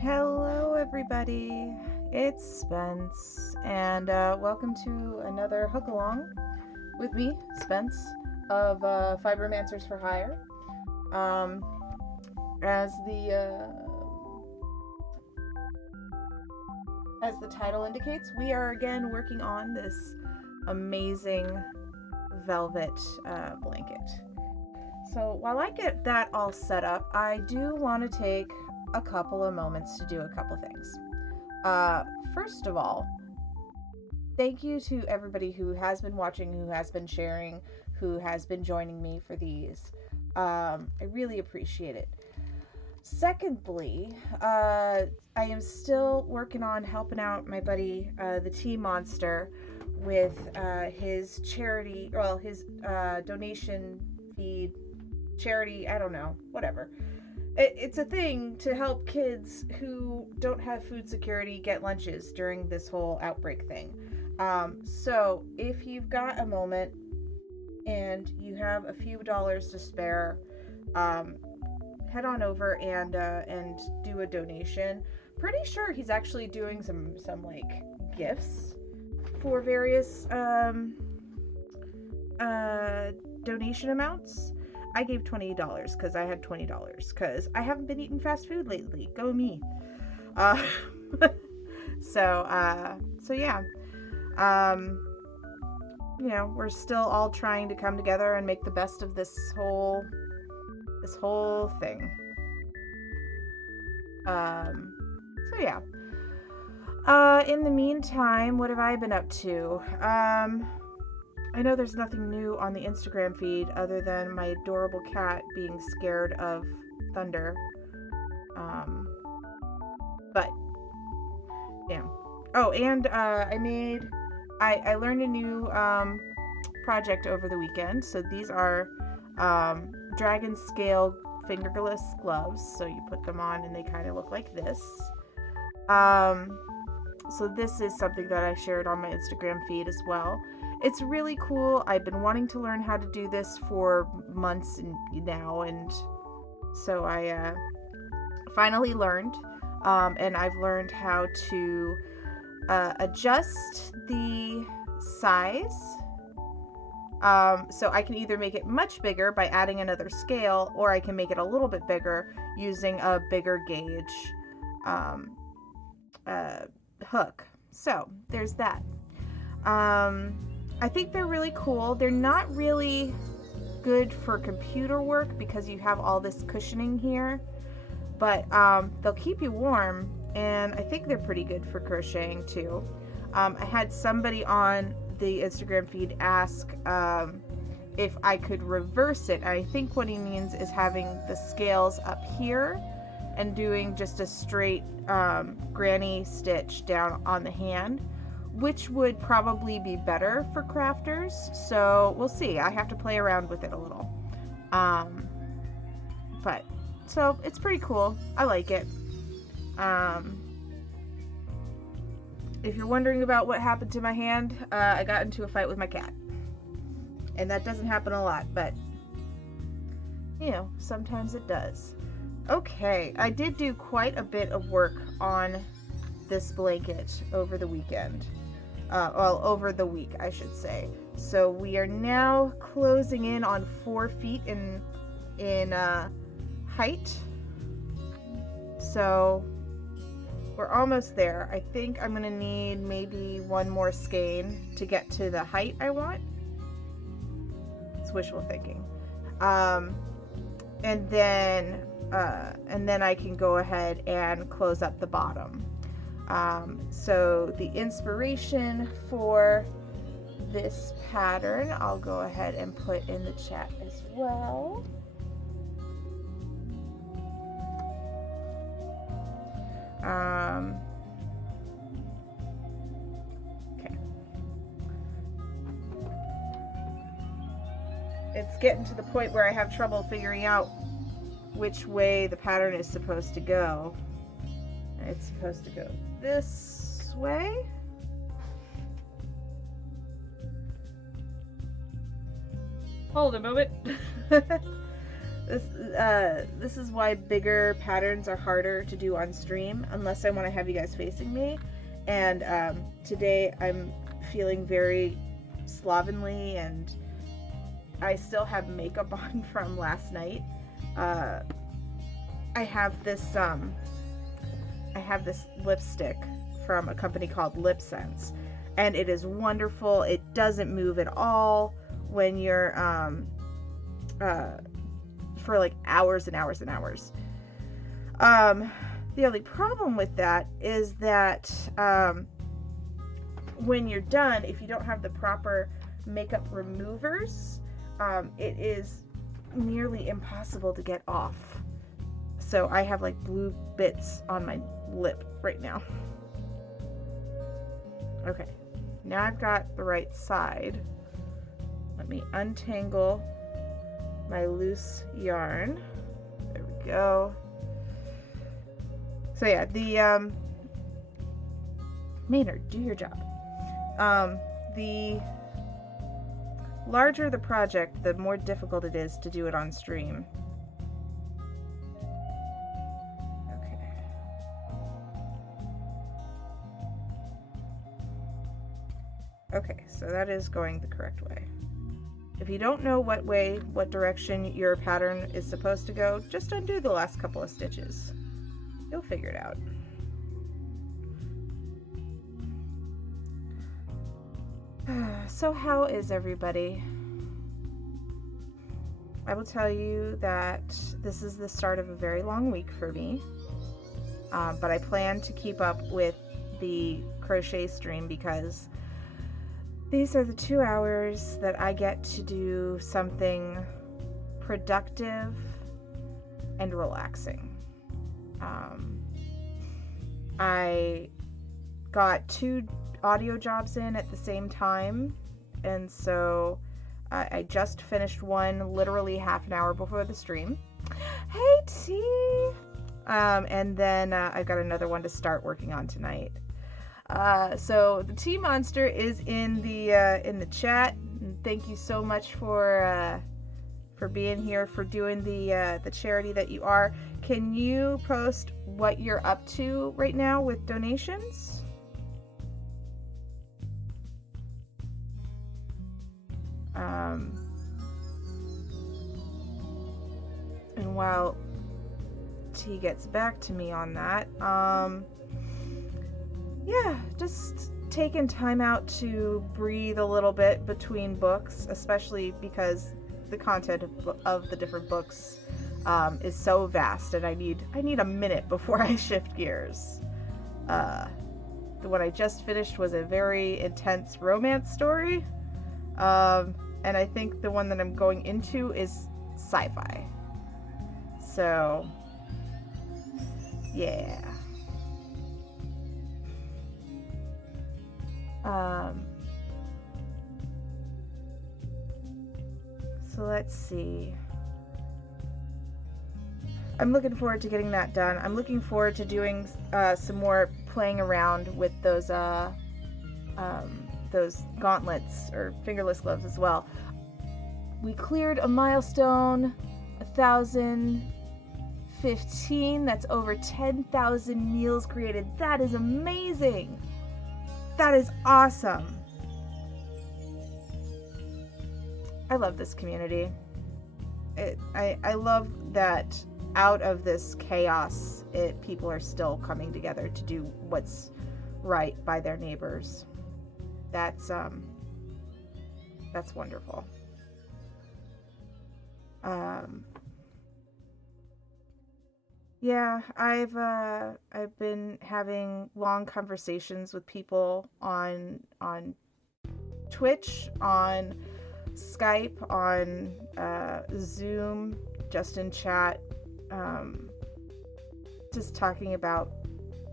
Hello everybody, it's Spence, and welcome to another hook along with me, Spence, of Fibermancers for Hire. As the title indicates, we are again working on this amazing velvet blanket. So while I get that all set up, I do want to take a couple of moments to do a couple things. First of all, thank you to everybody who has been watching, who has been sharing, who has been joining me for these. I really appreciate it. Secondly, I am still working on helping out my buddy, the Tea Monster, with his charity, well, his donation feed, charity, I don't know, whatever. It's a thing to help kids who don't have food security get lunches during this whole outbreak thing. So if you've got a moment and you have a few dollars to spare, head on over and do a donation. Pretty sure he's actually doing some like gifts for various donation amounts. I gave $20 because I had $20 because I haven't been eating fast food lately. Go me. So yeah. We're still all trying to come together and make the best of this whole thing. So yeah. In the meantime, what have I been up to? I know there's nothing new on the Instagram feed other than my adorable cat being scared of thunder. But yeah. Oh, and I learned a new project over the weekend. So these are dragon scale fingerless gloves. So you put them on and they kind of look like this. So this is something that I shared on my Instagram feed as well. It's really cool. I've been wanting to learn how to do this for months now, and so I finally learned. And I've learned how to adjust the size. So I can either make it much bigger by adding another scale, or I can make it a little bit bigger using a bigger gauge hook. So there's that. I think they're really cool. They're not really good for computer work because you have all this cushioning here, but they'll keep you warm, and I think they're pretty good for crocheting too. I had somebody on the Instagram feed ask if I could reverse it. I think what he means is having the scales up here and doing just a straight granny stitch down on the hand, which would probably be better for crafters. So we'll see. I have to play around with it a little. But so it's pretty cool. I like it. If you're wondering about what happened to my hand, I got into a fight with my cat. And that doesn't happen a lot, but sometimes it does. Okay, I did do quite a bit of work on this blanket over the weekend. Over the week, I should say. So we are now closing in on 4 feet in height. So we're almost there. I think I'm gonna need maybe one more skein to get to the height I want. It's wishful thinking. And then I can go ahead and close up the bottom. So the inspiration for this pattern, I'll go ahead and put in the chat as well. Okay. It's getting to the point where I have trouble figuring out which way the pattern is supposed to go. It's supposed to go this way. Hold a moment. This is why bigger patterns are harder to do on stream unless I want to have you guys facing me. And today I'm feeling very slovenly and I still have makeup on from last night. I have this lipstick from a company called Spence, and it is wonderful. It doesn't move at all when you're for like hours and hours and hours. The only problem with that is that when you're done, if you don't have the proper makeup removers, it is nearly impossible to get off. So I have like blue bits on my lip right now. Okay, now I've got the right side. Let me untangle my loose yarn. There we go. So yeah, the Maynard, do your job. The larger the project, the more difficult it is to do it on stream. Okay. Okay, so that is going the correct way. If you don't know what direction your pattern is supposed to go, just undo the last couple of stitches. You'll figure it out. So how is everybody? I will tell you that this is the start of a very long week for me, but I plan to keep up with the crochet stream because these are the 2 hours that I get to do something productive and relaxing. I got 2 audio jobs in at the same time, and so I just finished one literally half an hour before the stream. Hey T! And then I've got another one to start working on tonight. So the Tea Monster is in the chat. Thank you so much for being here, for doing the charity that you are. Can you post what you're up to right now with donations? And while T gets back to me on that, yeah, just taking time out to breathe a little bit between books, especially because the content of the different books is so vast, and I need a minute before I shift gears. The one I just finished was a very intense romance story, and I think the one that I'm going into is sci-fi. So, yeah. So let's see. I'm looking forward to getting that done. I'm looking forward to doing some more playing around with those gauntlets or fingerless gloves as well. We cleared a milestone, 1,015. That's over 10,000 meals created. That is amazing. That is awesome. I love this community. I love that out of this chaos, people are still coming together to do what's right by their neighbors. That's wonderful. Yeah, I've been having long conversations with people on Twitch, on Skype, on Zoom, just in chat, um, just talking about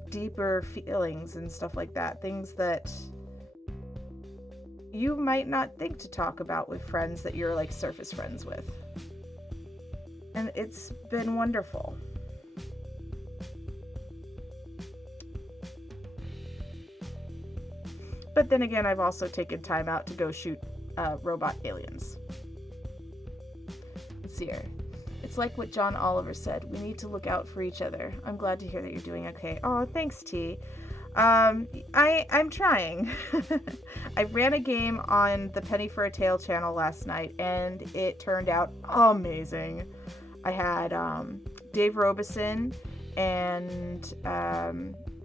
deeper feelings and stuff like that. Things that you might not think to talk about with friends that you're like surface friends with. And it's been wonderful. But then again, I've also taken time out to go shoot robot aliens. Let's see here. It's like what John Oliver said. We need to look out for each other. I'm glad to hear that you're doing okay. Oh, thanks, T. I'm trying. I ran a game on the Penny for a Tale channel last night, and it turned out amazing. I had Dave Robeson and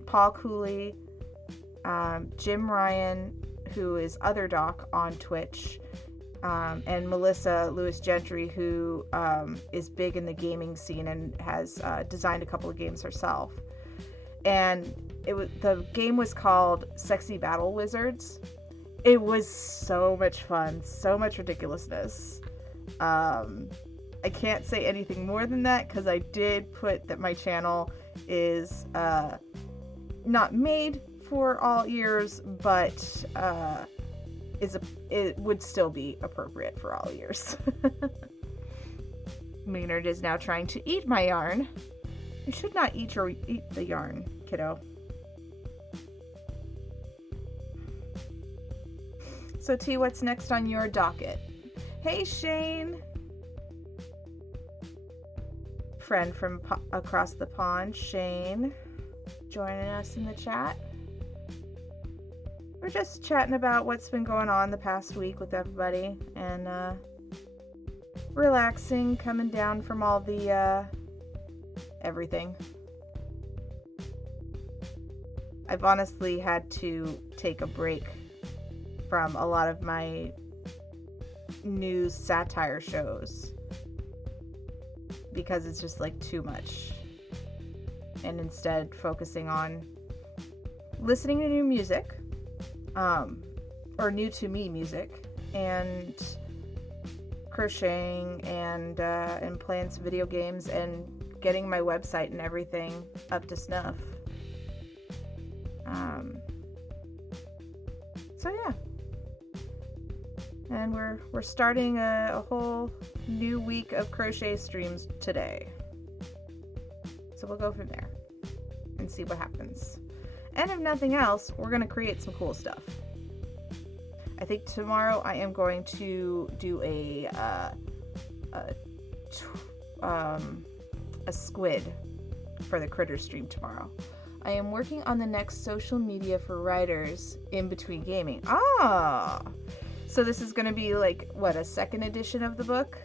Paul Cooley, Jim Ryan, who is Other Doc on Twitch, and Melissa Lewis Gentry, who is big in the gaming scene and has designed a couple of games herself. And the game was called Sexy Battle Wizards. It was so much fun, so much ridiculousness. I can't say anything more than that because I did put that my channel is not made for all ears, but it would still be appropriate for all ears. Maynard is now trying to eat my yarn. You should not eat the yarn, kiddo. So T, what's next on your docket? Hey Shane, friend from across the pond, Shane, joining us in the chat. We're just chatting about what's been going on the past week with everybody, and relaxing, coming down from all the everything. I've honestly had to take a break from a lot of my news satire shows because it's just like too much, and instead focusing on listening to new music, or new to me music, and crocheting, and playing some video games, and getting my website and everything up to snuff. So yeah, and we're starting a whole new week of crochet streams today. So we'll go from there and see what happens. And if nothing else, we're gonna create some cool stuff. I think tomorrow I am going to do a squid for the critter stream tomorrow. I am working on the next social media for writers in between gaming. Ah, so this is going to be like, what, a second edition of the book?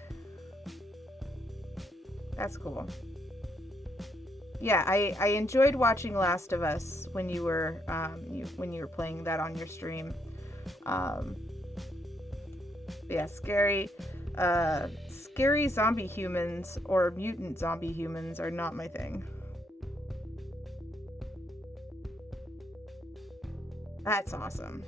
That's cool. Yeah, I enjoyed watching Last of Us when you were when you were playing that on your stream. Yeah, scary zombie humans or mutant zombie humans are not my thing. That's awesome.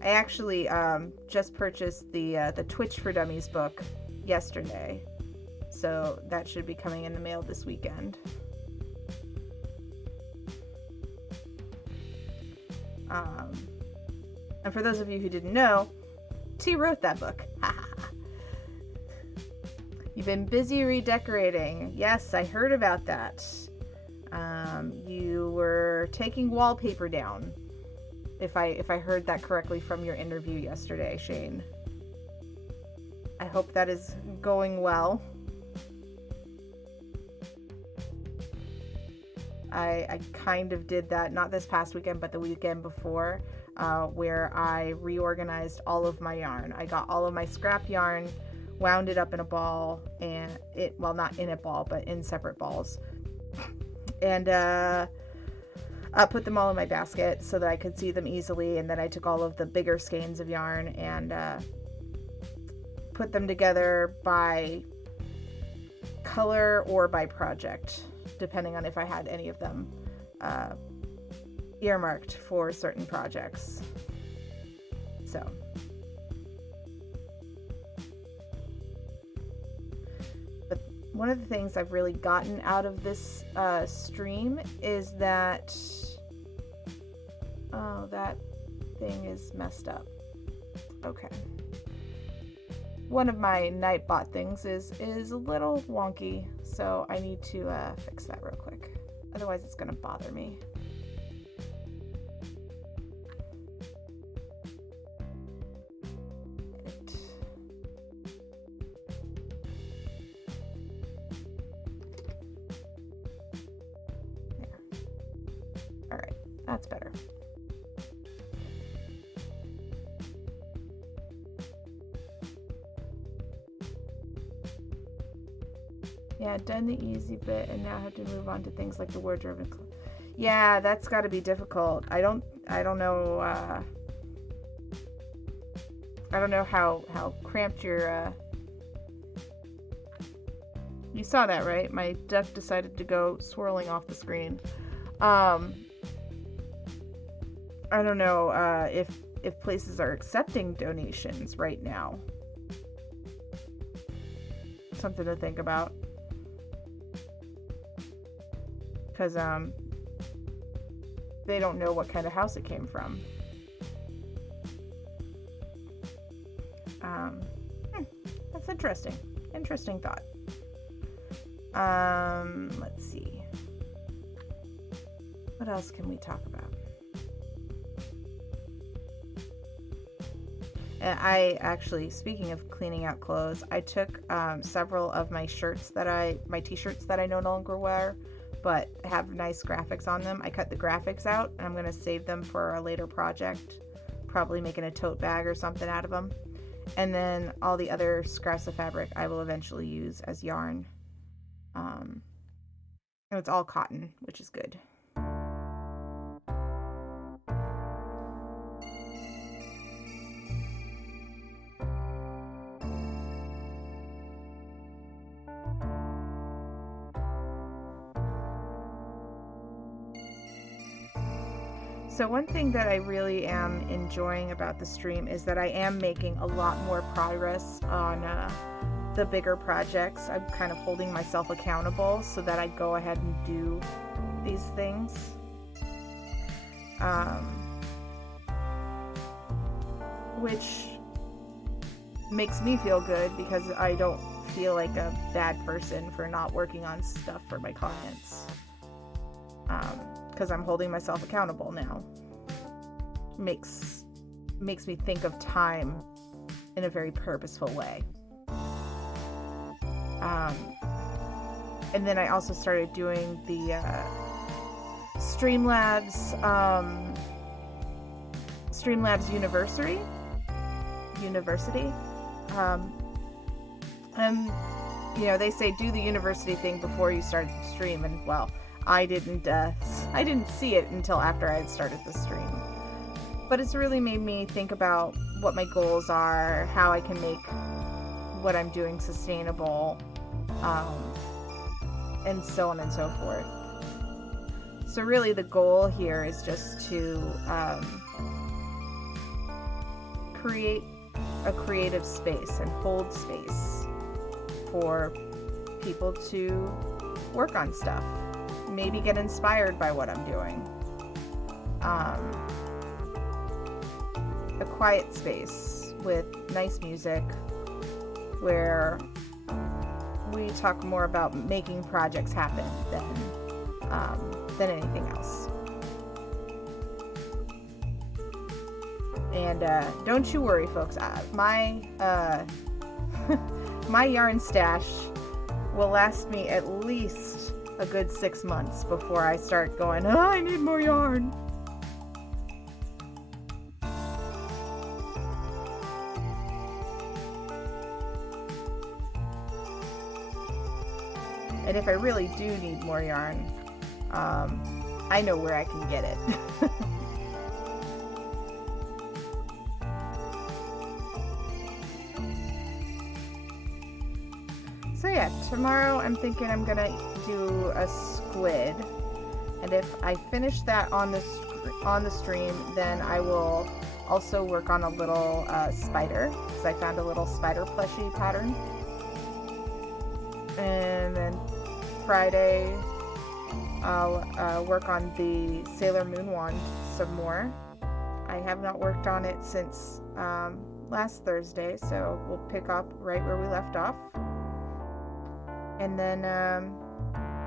I actually just purchased the Twitch for Dummies book yesterday, so that should be coming in the mail this weekend. And for those of you who didn't know, T wrote that book. You've been busy redecorating. Yes, I heard about that. You were taking wallpaper down, if I heard that correctly from your interview yesterday, Shane. I hope that is going well. I kind of did that, not this past weekend, but the weekend before, where I reorganized all of my yarn. I got all of my scrap yarn, wound it up in a ball, and well, not in a ball, but in separate balls. And I put them all in my basket so that I could see them easily, and then I took all of the bigger skeins of yarn and put them together by color or by project, depending on if I had any of them earmarked for certain projects. So but one of the things I've really gotten out of this stream is that, oh, that thing is messed up. Okay. One of my Nightbot things is a little wonky, so I need to fix that real quick. Otherwise it's gonna bother me. Alright, that's better. Yeah, done the easy bit and now have to move on to things like the wardrobe and yeah, that's got to be difficult. I don't know I don't know how cramped your you saw that, right? My duck decided to go swirling off the screen. I don't know if places are accepting donations right now. Something to think about. Because they don't know what kind of house it came from. That's interesting. Interesting thought. Let's see. What else can we talk about? I actually, speaking of cleaning out clothes, I took several of my shirts my t-shirts that I no longer wear, but have nice graphics on them. I cut the graphics out and I'm going to save them for a later project, probably making a tote bag or something out of them. And then all the other scraps of fabric I will eventually use as yarn. And it's all cotton, which is good. So one thing that I really am enjoying about the stream is that I am making a lot more progress on the bigger projects. I'm kind of holding myself accountable so that I go ahead and do these things. Which makes me feel good because I don't feel like a bad person for not working on stuff for my clients. Because I'm holding myself accountable now. Makes me think of time in a very purposeful way. And then I also started doing the Streamlabs University. And you know, they say do the university thing before you start the stream, and well, I didn't see it until after I had started the stream. But it's really made me think about what my goals are, how I can make what I'm doing sustainable, and so on and so forth. So really the goal here is just to create a creative space and hold space for people to work on stuff. Maybe get inspired by what I'm doing. A quiet space with nice music where we talk more about making projects happen than anything else. And don't you worry, folks. My my yarn stash will last me at least a good 6 months before I start going, oh, I need more yarn. And if I really do need more yarn, I know where I can get it. So yeah, tomorrow I'm thinking I'm gonna do a squid, and if I finish that on the stream, then I will also work on a little spider, because I found a little spider plushie pattern. And then Friday I'll work on the Sailor Moon wand some more. I have not worked on it since last Thursday, so we'll pick up right where we left off. And then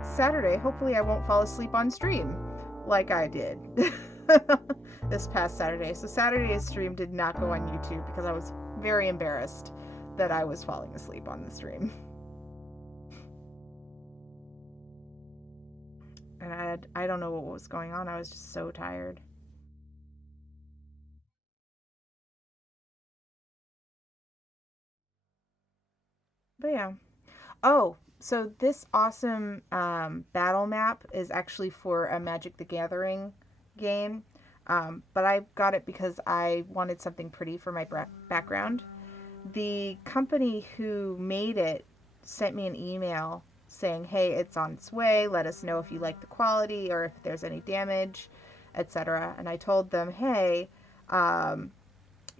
Saturday, hopefully I won't fall asleep on stream like I did this past Saturday. So Saturday's stream did not go on YouTube because I was very embarrassed that I was falling asleep on the stream. And I don't know what was going on. I was just so tired. But yeah. Oh, so this awesome battle map is actually for a Magic the Gathering game. But I got it because I wanted something pretty for my background. The company who made it sent me an email saying, hey, it's on its way. Let us know if you like the quality or if there's any damage, etc. And I told them, hey,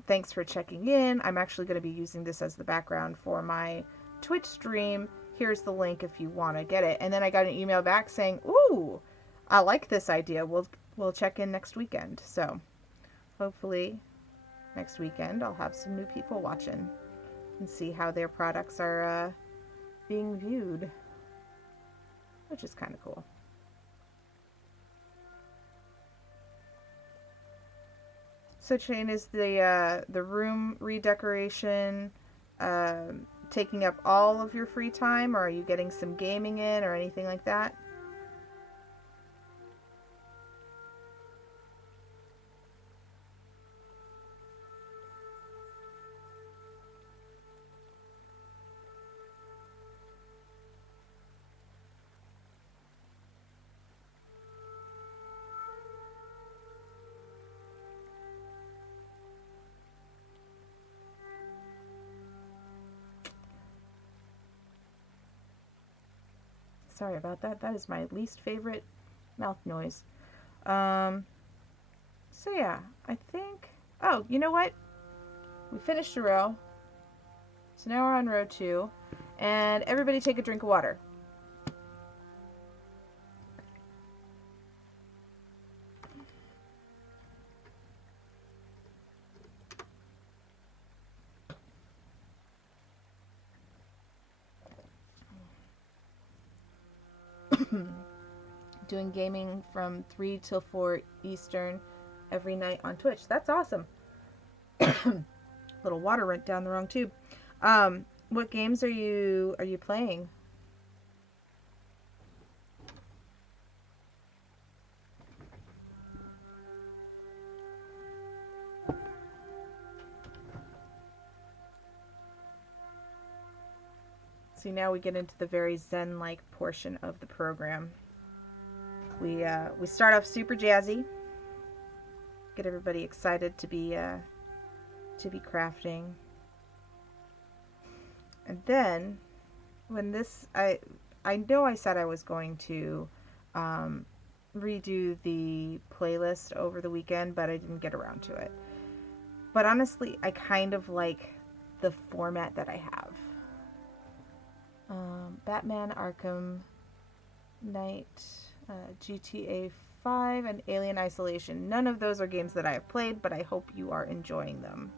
thanks for checking in. I'm actually going to be using this as the background for my Twitch stream. Here's the link if you want to get it. And then I got an email back saying, ooh, I like this idea. We'll check in next weekend. So hopefully next weekend I'll have some new people watching and see how their products are being viewed, which is kind of cool. So Shane, is the room redecoration taking up all of your free time, or are you getting some gaming in or anything like that? Sorry about that. That is my least favorite mouth noise. So yeah, I think... Oh, you know what? We finished a row. So now we're on row 2. And everybody take a drink of water. Doing gaming from 3 till 4 Eastern every night on Twitch. That's awesome. Little water went down the wrong tube. What games are you playing? See, now we get into the very zen-like portion of the program. We start off super jazzy, get everybody excited to be crafting, and then when this I know I said I was going to redo the playlist over the weekend, but I didn't get around to it. But honestly, I kind of like the format that I have. Batman Arkham Knight, GTA 5, and Alien Isolation. None of those are games that I have played, but I hope you are enjoying them.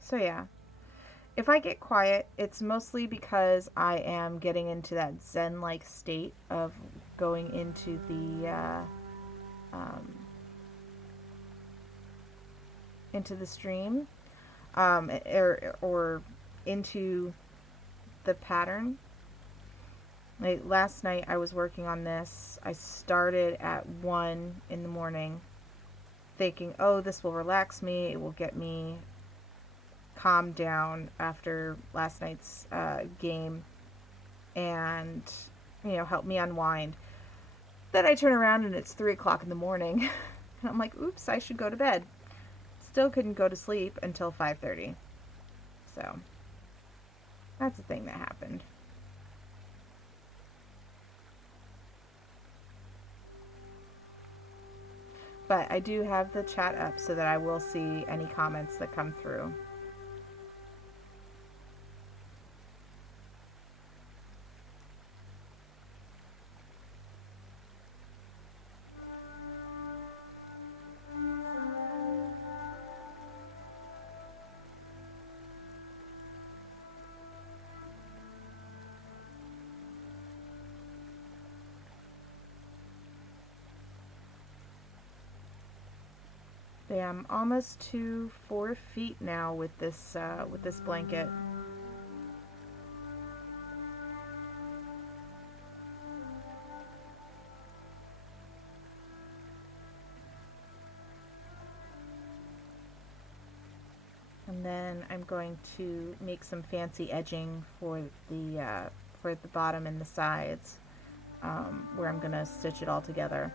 So yeah, if I get quiet, it's mostly because I am getting into that zen-like state of going into the stream, or into the pattern. Like last night I was working on this. I started at 1 in the morning thinking, oh, this will relax me, it will get me calmed down after last night's game, and help me unwind. Then I turn around and it's 3 o'clock in the morning and I'm like, oops, I should go to bed. still couldn't go to sleep until 5:30. So that's a thing that happened. But I do have the chat up so that I will see any comments that come through. Yeah, I'm almost to 4 feet now with this blanket. And then I'm going to make some fancy edging for the bottom and the sides, where I'm going to stitch it all together.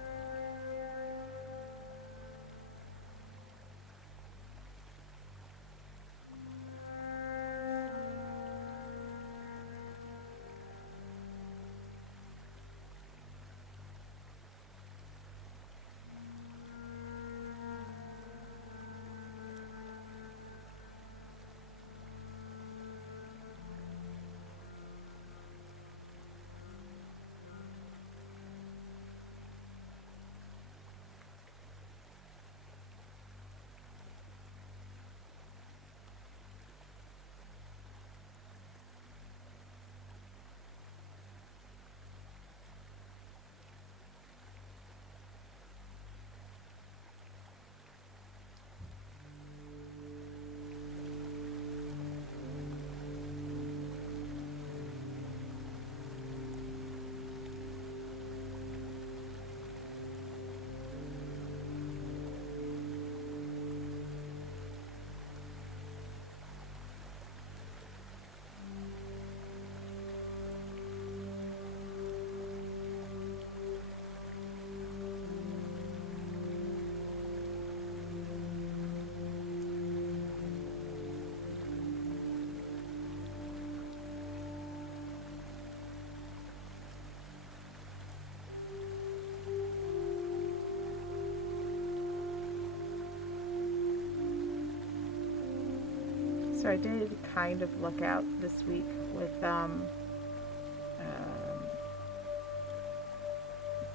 So I did kind of look out this week with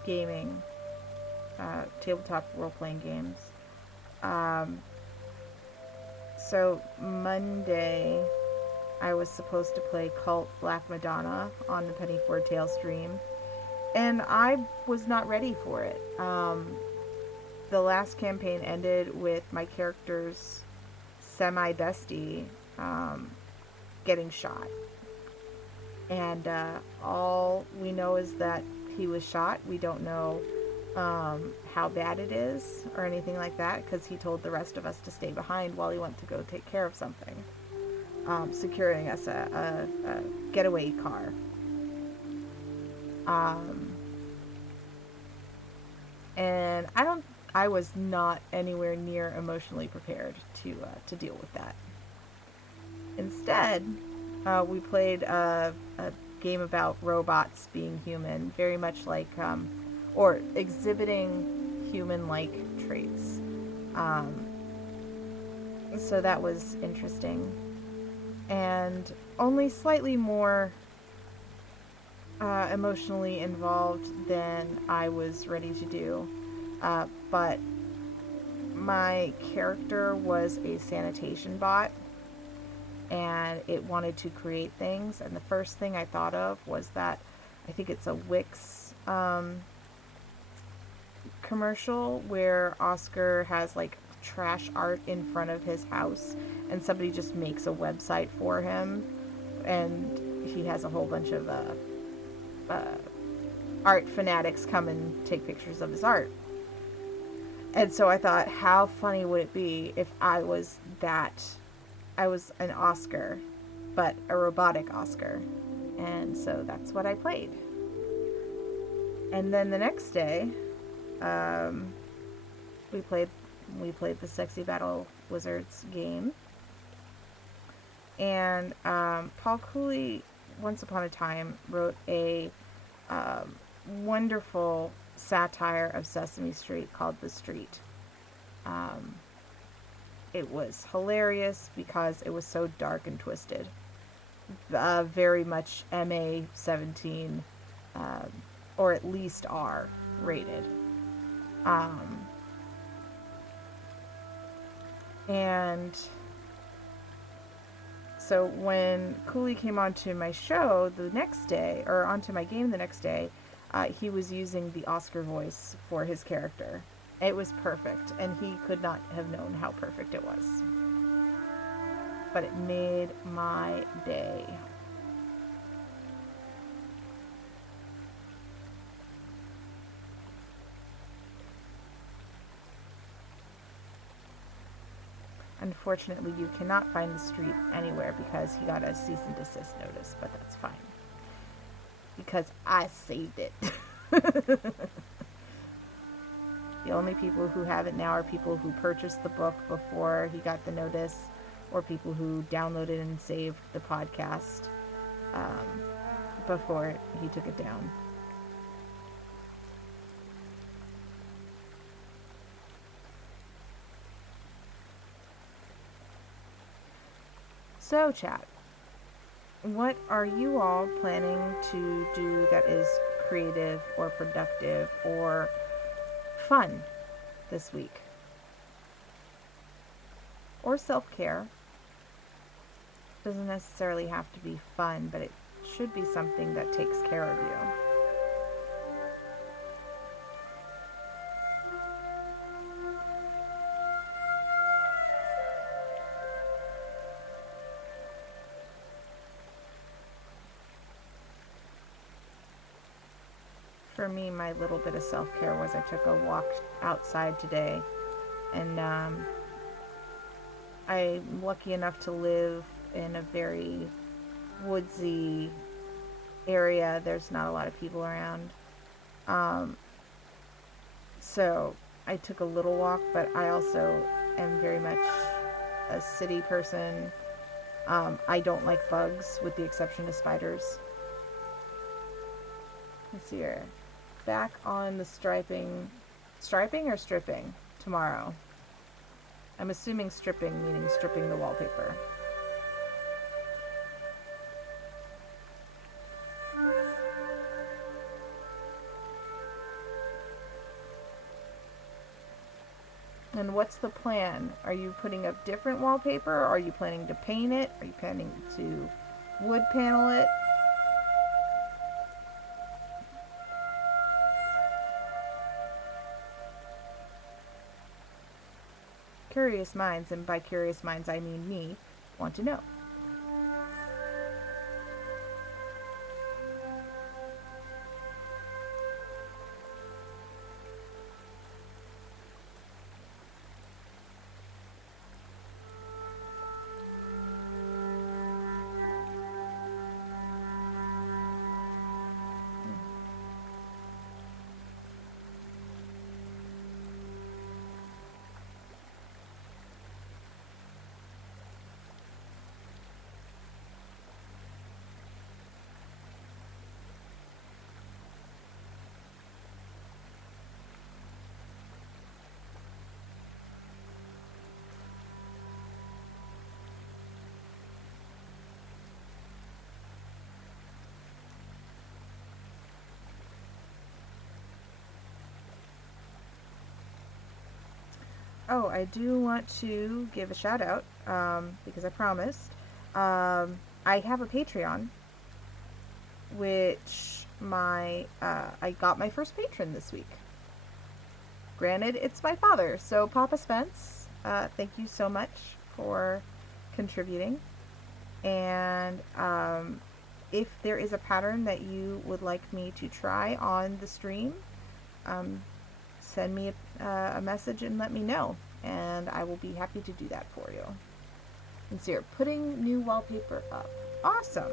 gaming, tabletop role-playing games. So Monday, I was supposed to play Cult Black Madonna on the Penny Ford Tale stream, and I was not ready for it. The last campaign ended with my character's semi-bestie getting shot. And all we know is that he was shot. We don't know how bad it is or anything like that, because he told the rest of us to stay behind while he went to go take care of something, securing us a getaway car. And I was not anywhere near emotionally prepared to deal with that. Instead, we played a game about robots being human, very much like, or exhibiting human-like traits. So that was interesting. And only slightly more emotionally involved than I was ready to do. But my character was a sanitation bot, and it wanted to create things, and the first thing I thought of was that I think it's a Wix commercial where Oscar has like trash art in front of his house, and somebody just makes a website for him, and he has a whole bunch of art fanatics come and take pictures of his art. And so I thought, how funny would it be if I was an Oscar, but a robotic Oscar. And so that's what I played. And then the next day, we played We played the Sexy Battle Wizards game. And Paul Cooley, once upon a time, wrote a wonderful satire of Sesame Street called The Street. It was hilarious because it was so dark and twisted. Very much MA-17, or at least R rated. And so when Cooley came onto my show the next day, or onto my game the next day, he was using the Oscar voice for his character. It was perfect, and he could not have known how perfect it was. But it made my day. Unfortunately, you cannot find The Street anywhere because he got a cease and desist notice, but that's fine. Because I saved it. The only people who have it now are people who purchased the book before he got the notice, or people who downloaded and saved the podcast before he took it down. So, chat, what are you all planning to do that is creative or productive or fun this week? Or self-care. Doesn't necessarily have to be fun, but it should be something that takes care of you. For me, my little bit of self-care was I took a walk outside today, and I'm lucky enough to live in a very woodsy area. There's not a lot of people around. So I took a little walk, but I also am very much a city person. I don't like bugs, with the exception of spiders. Let's see here. Back on the striping or stripping tomorrow. I'm assuming stripping, meaning stripping the wallpaper. And what's the plan? Are you putting up different wallpaper? Are you planning to paint it? Are you planning to wood panel it? Curious minds, and by curious minds I mean me, want to know. Oh, I do want to give a shout out, because I promised. I have a Patreon, which I got my first patron this week. Granted, it's my father, so Papa Spence, thank you so much for contributing. And if there is a pattern that you would like me to try on the stream, send me a message and let me know, and I will be happy to do that for you. And so you're putting new wallpaper up. Awesome.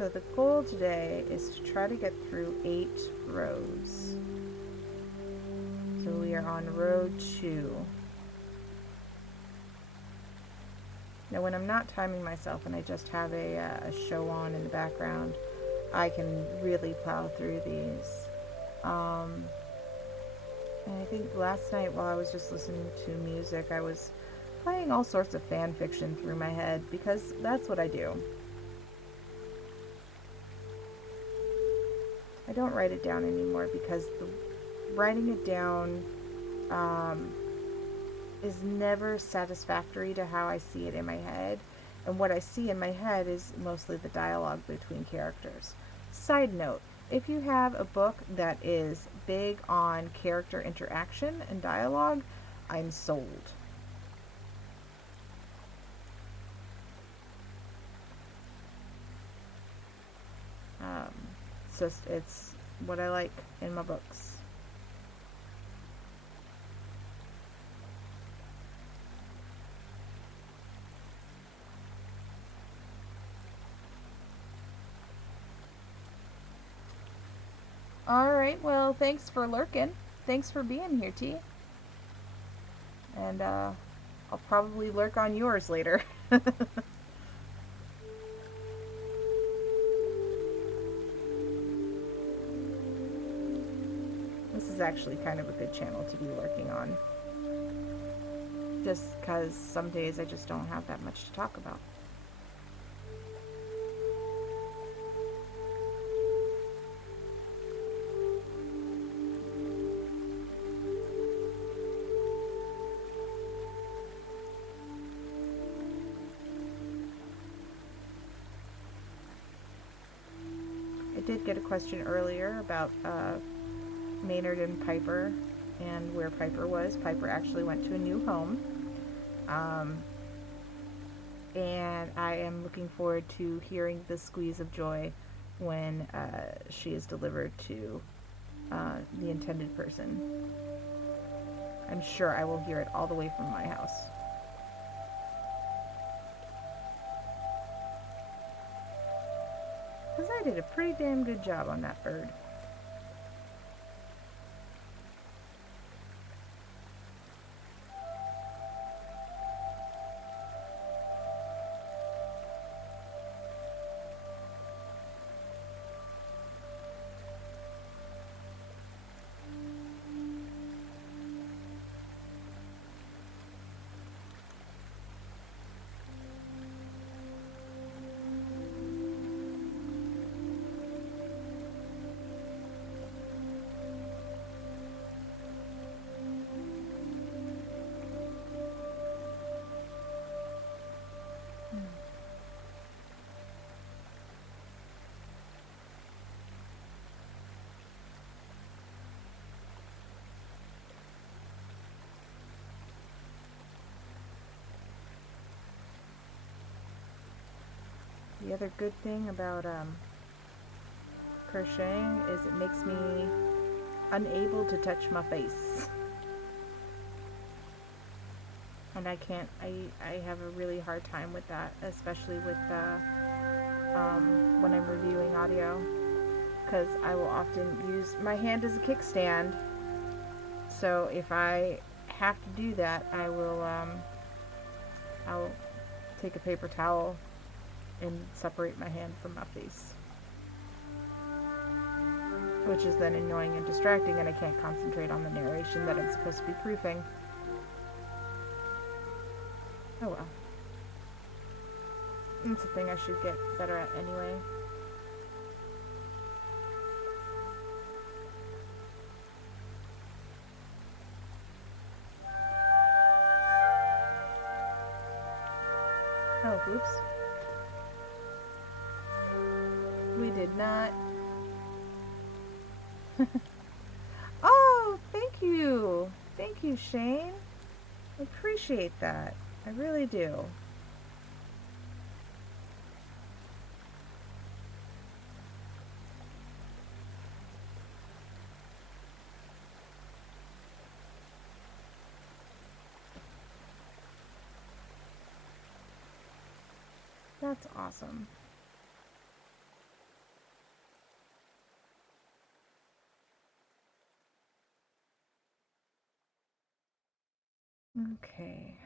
So the goal today is to try to get through 8 rows. So we are on row 2. Now when I'm not timing myself and I just have a show on in the background, I can really plow through these. And I think last night while I was just listening to music, I was playing all sorts of fan fiction through my head because that's what I do. I don't write it down anymore because writing it down is never satisfactory to how I see it in my head. And what I see in my head is mostly the dialogue between characters. Side note, if you have a book that is big on character interaction and dialogue, I'm sold. It's what I like in my books. Alright, well, thanks for lurking. Thanks for being here, T. And I'll probably lurk on yours later. This is actually kind of a good channel to be lurking on. Just because some days I just don't have that much to talk about. I did get a question earlier about Maynard and Piper and where Piper was. Piper actually went to a new home. And I am looking forward to hearing the squeeze of joy when she is delivered to the intended person. I'm sure I will hear it all the way from my house. Because I did a pretty damn good job on that bird. The other good thing about crocheting is it makes me unable to touch my face. And I have a really hard time with that, especially with when I'm reviewing audio, because I will often use my hand as a kickstand. So if I have to do that, I'll take a paper towel and separate my hand from my face, which is then annoying and distracting, and I can't concentrate on the narration that I'm supposed to be proofing. Oh well. It's a thing I should get better at anyway. Oh, oops. We did not. Oh, thank you. Thank you, Shane. I appreciate that. I really do. That's awesome. Okay.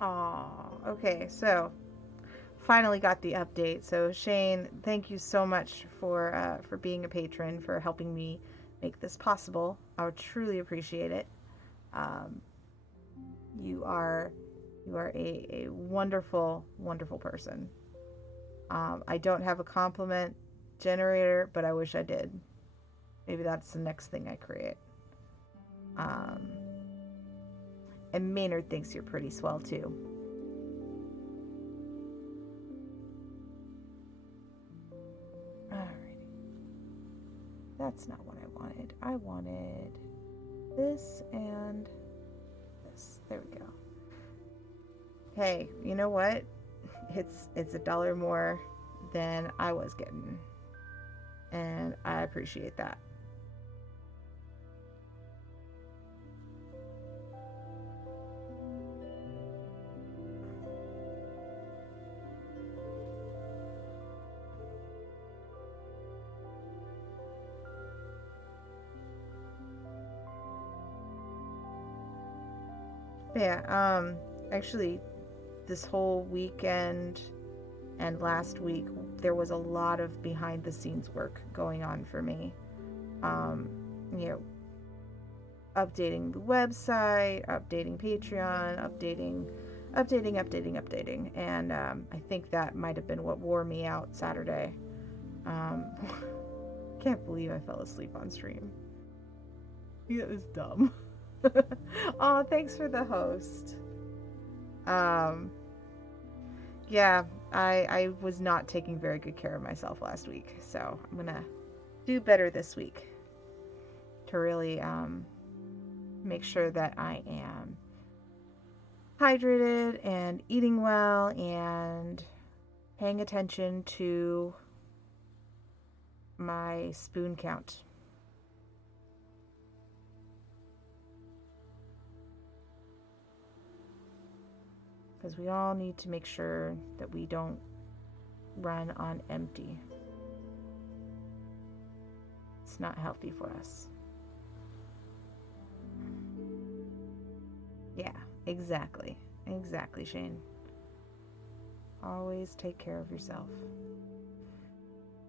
Oh, okay. So finally got the update. So Shane, thank you so much for being a patron, for helping me make this possible. I would truly appreciate it. Um, you are a wonderful, wonderful person. I don't have a compliment generator, but I wish I did. Maybe that's the next thing I create. Um, and Maynard thinks you're pretty swell too. Alrighty. That's not what I wanted. I wanted this and this. There we go. Hey, you know what? It's $1 more than I was getting. And I appreciate that. Yeah, actually this whole weekend and last week there was a lot of behind the scenes work going on for me. Um, you know, updating the website, updating Patreon, updating, and I think that might have been what wore me out Saturday. Um, can't believe I fell asleep on stream. It was dumb. Oh, thanks for the host. Um, yeah, I was not taking very good care of myself last week, so I'm gonna do better this week to really make sure that I am hydrated and eating well and paying attention to my spoon count. Because we all need to make sure that we don't run on empty. It's not healthy for us. Yeah, exactly. Exactly, Shane. Always take care of yourself.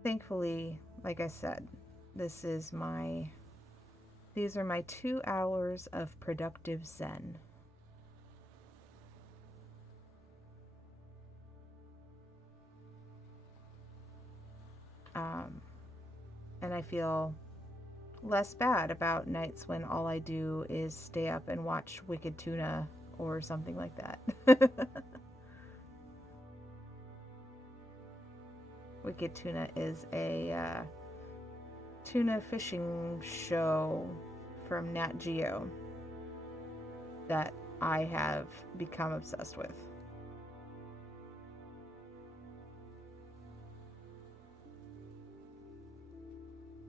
Thankfully, like I said, these are my 2 hours of productive zen. And I feel less bad about nights when all I do is stay up and watch Wicked Tuna or something like that. Wicked Tuna is a tuna fishing show from Nat Geo that I have become obsessed with.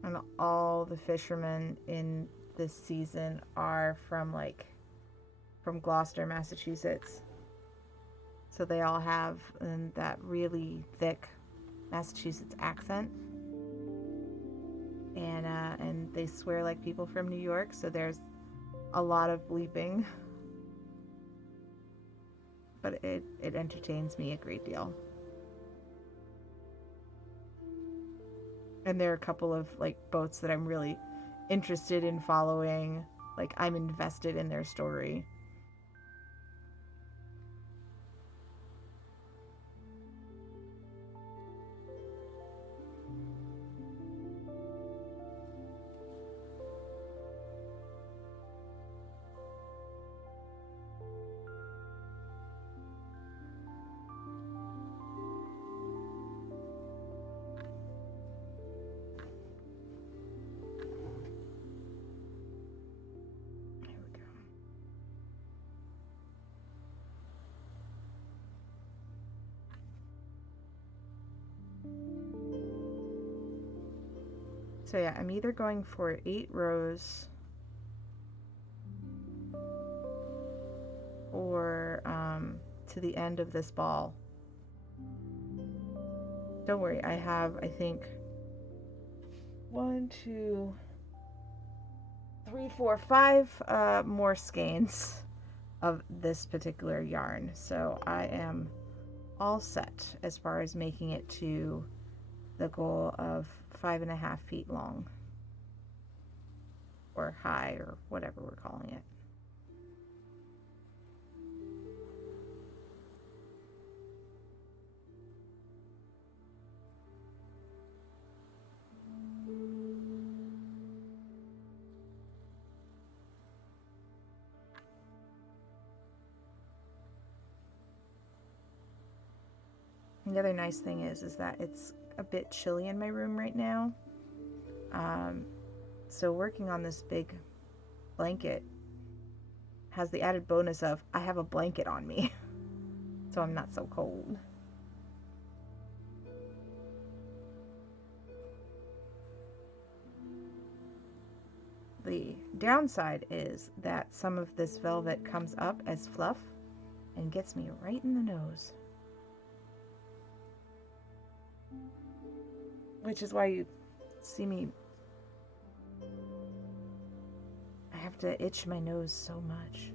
And all the fishermen in this season are from Gloucester, Massachusetts. So they all have that really thick Massachusetts accent. And they swear like people from New York, so there's a lot of bleeping but it entertains me a great deal. And there are a couple of like boats that I'm really interested in following. Like I'm invested in their story. So yeah, I'm either going for 8 rows or to the end of this ball. Don't worry, I have, I think, 1, 2, 3, 4, 5 more skeins of this particular yarn. So I am all set as far as making it to the goal of 5.5 feet long or high or whatever we're calling it. The other nice thing is that it's a bit chilly in my room right now. So working on this big blanket has the added bonus of I have a blanket on me. So I'm not so cold. The downside is that some of this velvet comes up as fluff and gets me right in the nose. Which is why you see me, I have to itch my nose so much.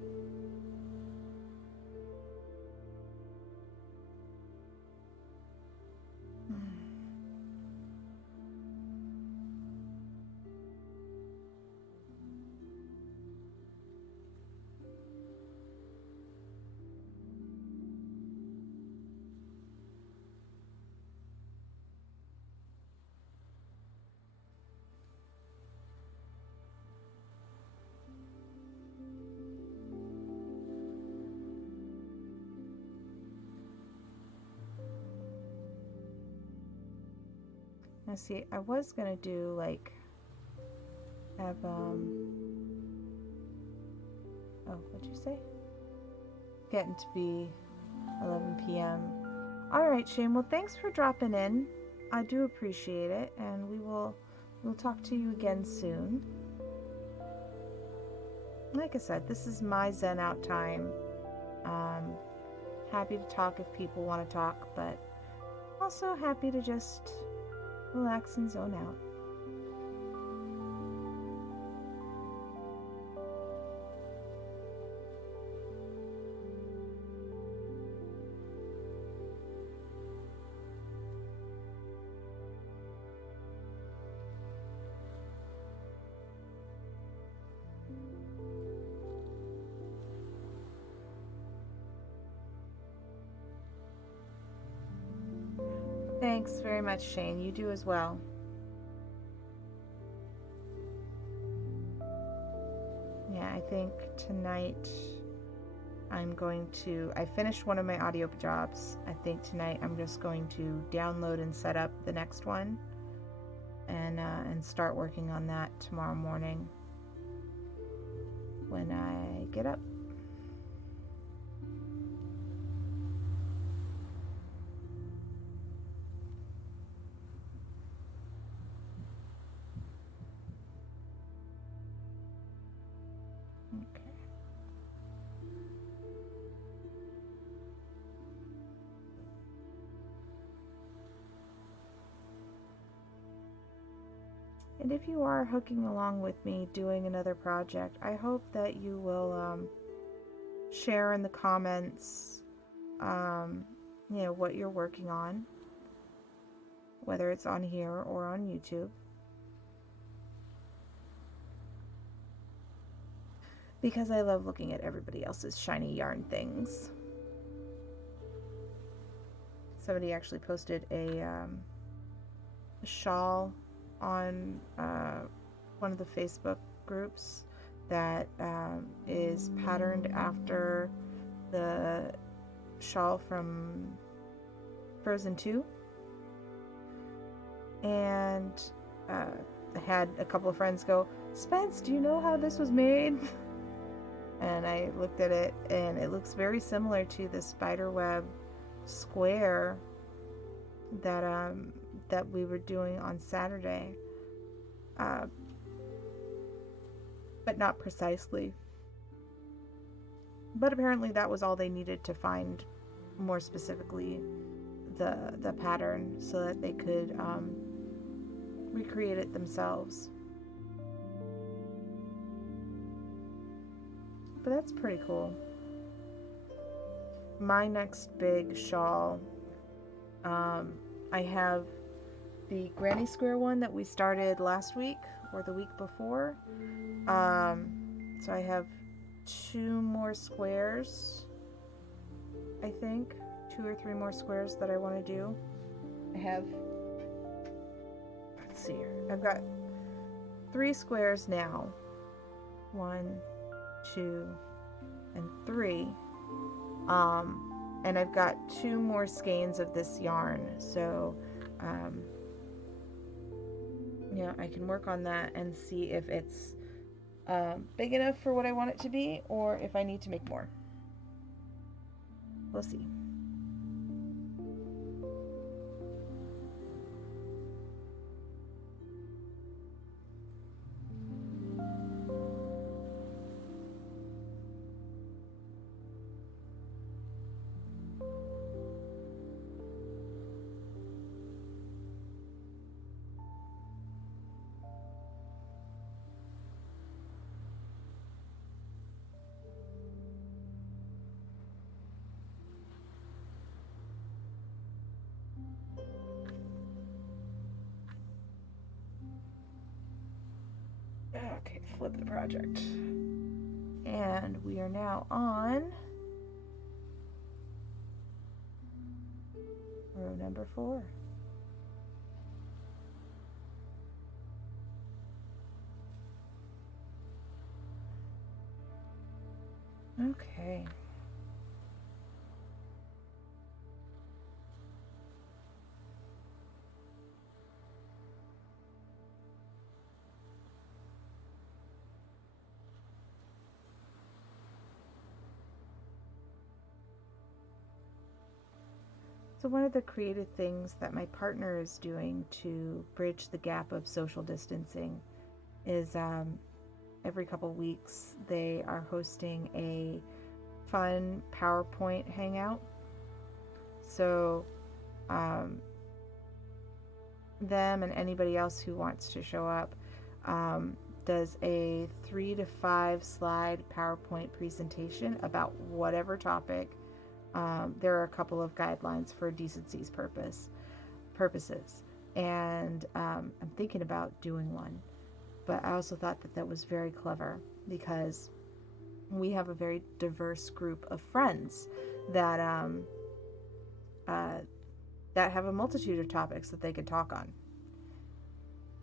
Now see, I was gonna do like have oh, what'd you say? Getting to be 11 p.m. All right, Shane. Well, thanks for dropping in. I do appreciate it, and we'll talk to you again soon. Like I said, this is my zen out time. Happy to talk if people want to talk, but also happy to just relax and zone out. Thanks very much, Shane. You do as well. Yeah, I think tonight I finished one of my audio jobs. I think tonight I'm just going to download and set up the next one and start working on that tomorrow morning when I get up. And if you are hooking along with me doing another project, I hope that you will share in the comments you know, what you're working on, whether it's on here or on YouTube. Because I love looking at everybody else's shiny yarn things. Somebody actually posted a shawl on one of the Facebook groups that is patterned after the shawl from Frozen 2. And I had a couple of friends go, Spence, do you know how this was made? And I looked at it, and it looks very similar to the spiderweb square that that we were doing on Saturday, but not precisely. But apparently that was all they needed to find more specifically the pattern, so that they could recreate it themselves. But that's pretty cool. My next big shawl, I have the granny square one that we started last week or the week before. So I have 2 more squares, I think. 2 or 3 more squares that I want to do. I have, let's see here, I've got 3 squares now. 1, 2, and 3. And I've got 2 more skeins of this yarn, so yeah, I can work on that and see if it's big enough for what I want it to be, or if I need to make more. We'll see. Okay, flip the project. And we are now on row number 4. Okay. So one of the creative things that my partner is doing to bridge the gap of social distancing is every couple weeks they are hosting a fun PowerPoint hangout. So them and anybody else who wants to show up does a 3 to 5 slide PowerPoint presentation about whatever topic. There are a couple of guidelines for decency's purposes, and I'm thinking about doing one. But I also thought that that was very clever, because we have a very diverse group of friends that that have a multitude of topics that they could talk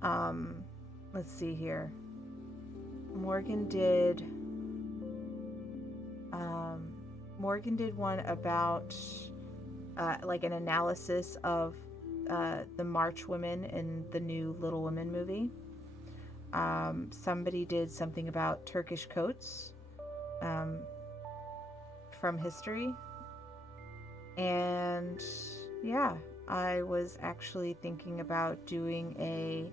on. Let's see here. Morgan did one about like an analysis of the March women in the new Little Women movie. Somebody did something about Turkish coats from history. And yeah, I was actually thinking about doing a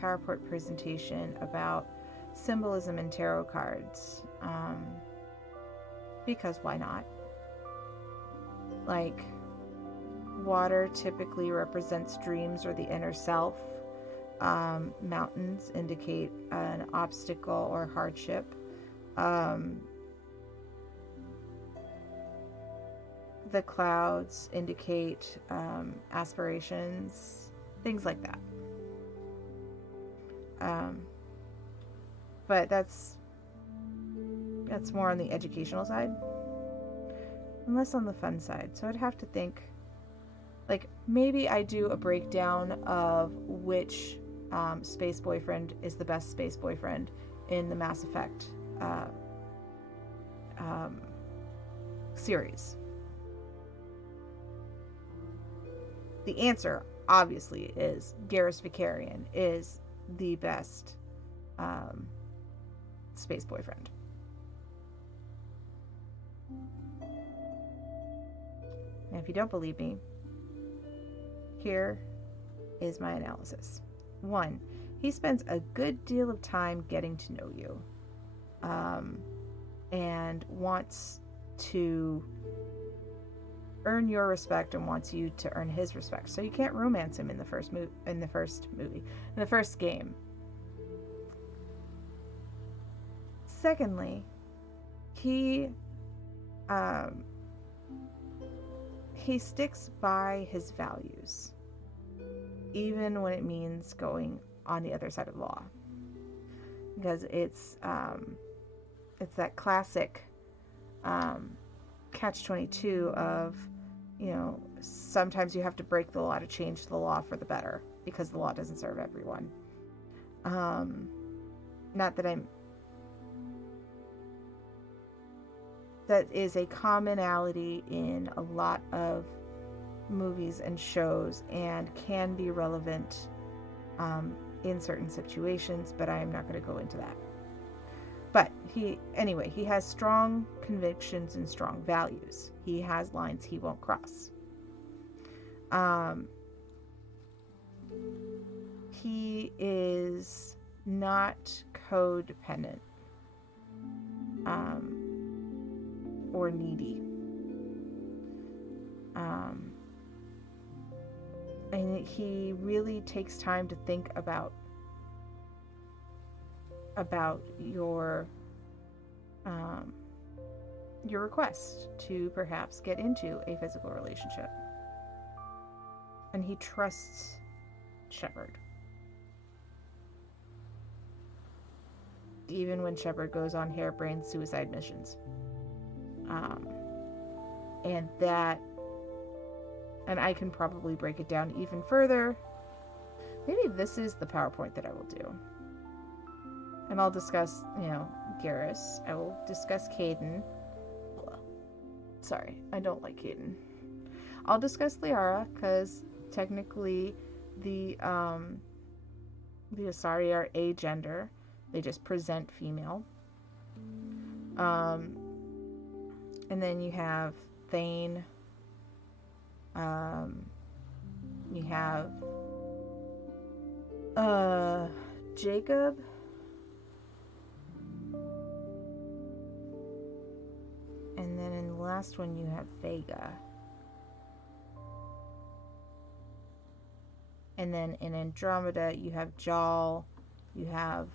PowerPoint presentation about symbolism in tarot cards, because why not? Like, water typically represents dreams or the inner self. Mountains indicate an obstacle or hardship. the clouds indicate aspirations, things like that. But that's more on the educational side, and less on the fun side. So I'd have to think, like, maybe I do a breakdown of which space boyfriend is the best space boyfriend in the Mass Effect series. The answer, obviously, is Garrus Vakarian is the best space boyfriend. Now, if you don't believe me, here is my analysis. 1, he spends a good deal of time getting to know you, and wants to earn your respect and wants you to earn his respect. So you can't romance him in the first game. Secondly, he sticks by his values, even when it means going on the other side of the law, because it's that classic catch-22 of, you know, sometimes you have to break the law to change the law for the better, because the law doesn't serve everyone. That is a commonality in a lot of movies and shows, and can be relevant in certain situations, but I am not going to go into that. But he has strong convictions and strong values. He has lines he won't cross. He is not codependent or needy. And he really takes time to think about your request to perhaps get into a physical relationship. And he trusts Shepard, even when Shepard goes on harebrained suicide missions. And I can probably break it down even further. Maybe this is the PowerPoint that I will do. And I'll discuss, Garrus. I will discuss Caden. Sorry, I don't like Caden. I'll discuss Liara, because technically the Asari are agender. They just present female. And then you have Thane. You have Jacob. And then in the last one you have Vega. And then in Andromeda you have Jal. You have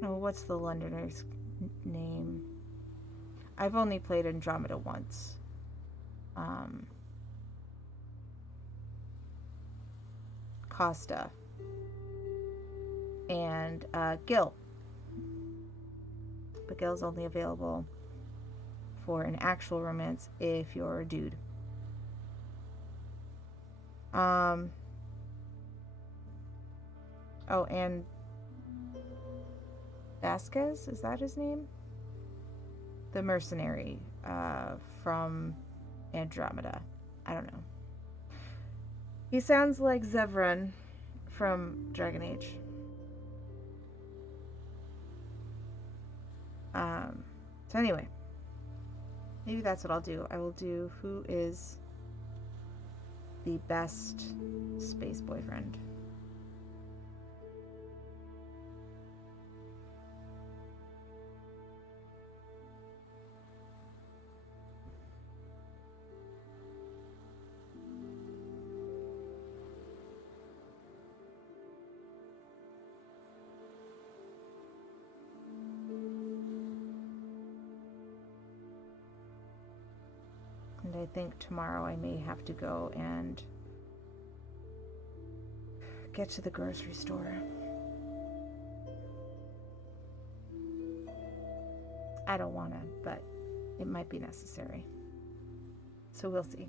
what's the Londoner's name? I've only played Andromeda once. Costa and Gil. But Gil's only available for an actual romance if you're a dude. Oh, and Vasquez, is that his name? The mercenary from Andromeda. I don't know. He sounds like Zevran from Dragon Age. So anyway, maybe that's what I'll do. I will do who is the best space boyfriend. And I think tomorrow I may have to go and get to the grocery store. I don't want to, but it might be necessary. So we'll see.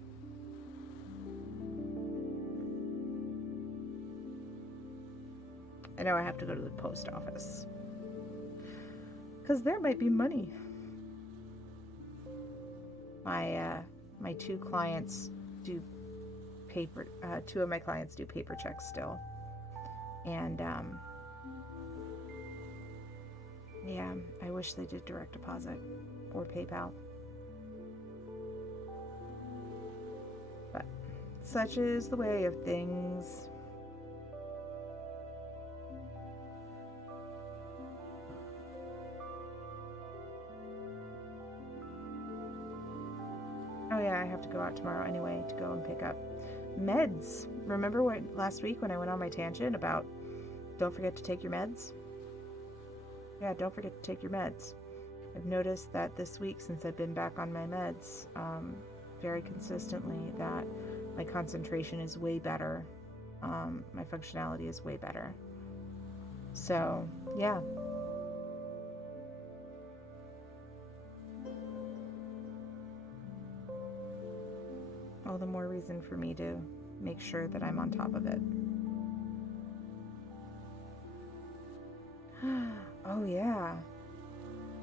I know I have to go to the post office because there might be money. My two clients do paper. Two of my clients do paper checks still, and yeah, I wish they did direct deposit or PayPal. But such is the way of things. Oh yeah, I have to go out tomorrow anyway to go and pick up meds. Remember last week when I went on my tangent about don't forget to take your meds? Yeah, don't forget to take your meds. I've noticed that this week, since I've been back on my meds, very consistently, that my concentration is way better. My functionality is way better. So, yeah. All the more reason for me to make sure that I'm on top of it. Oh yeah,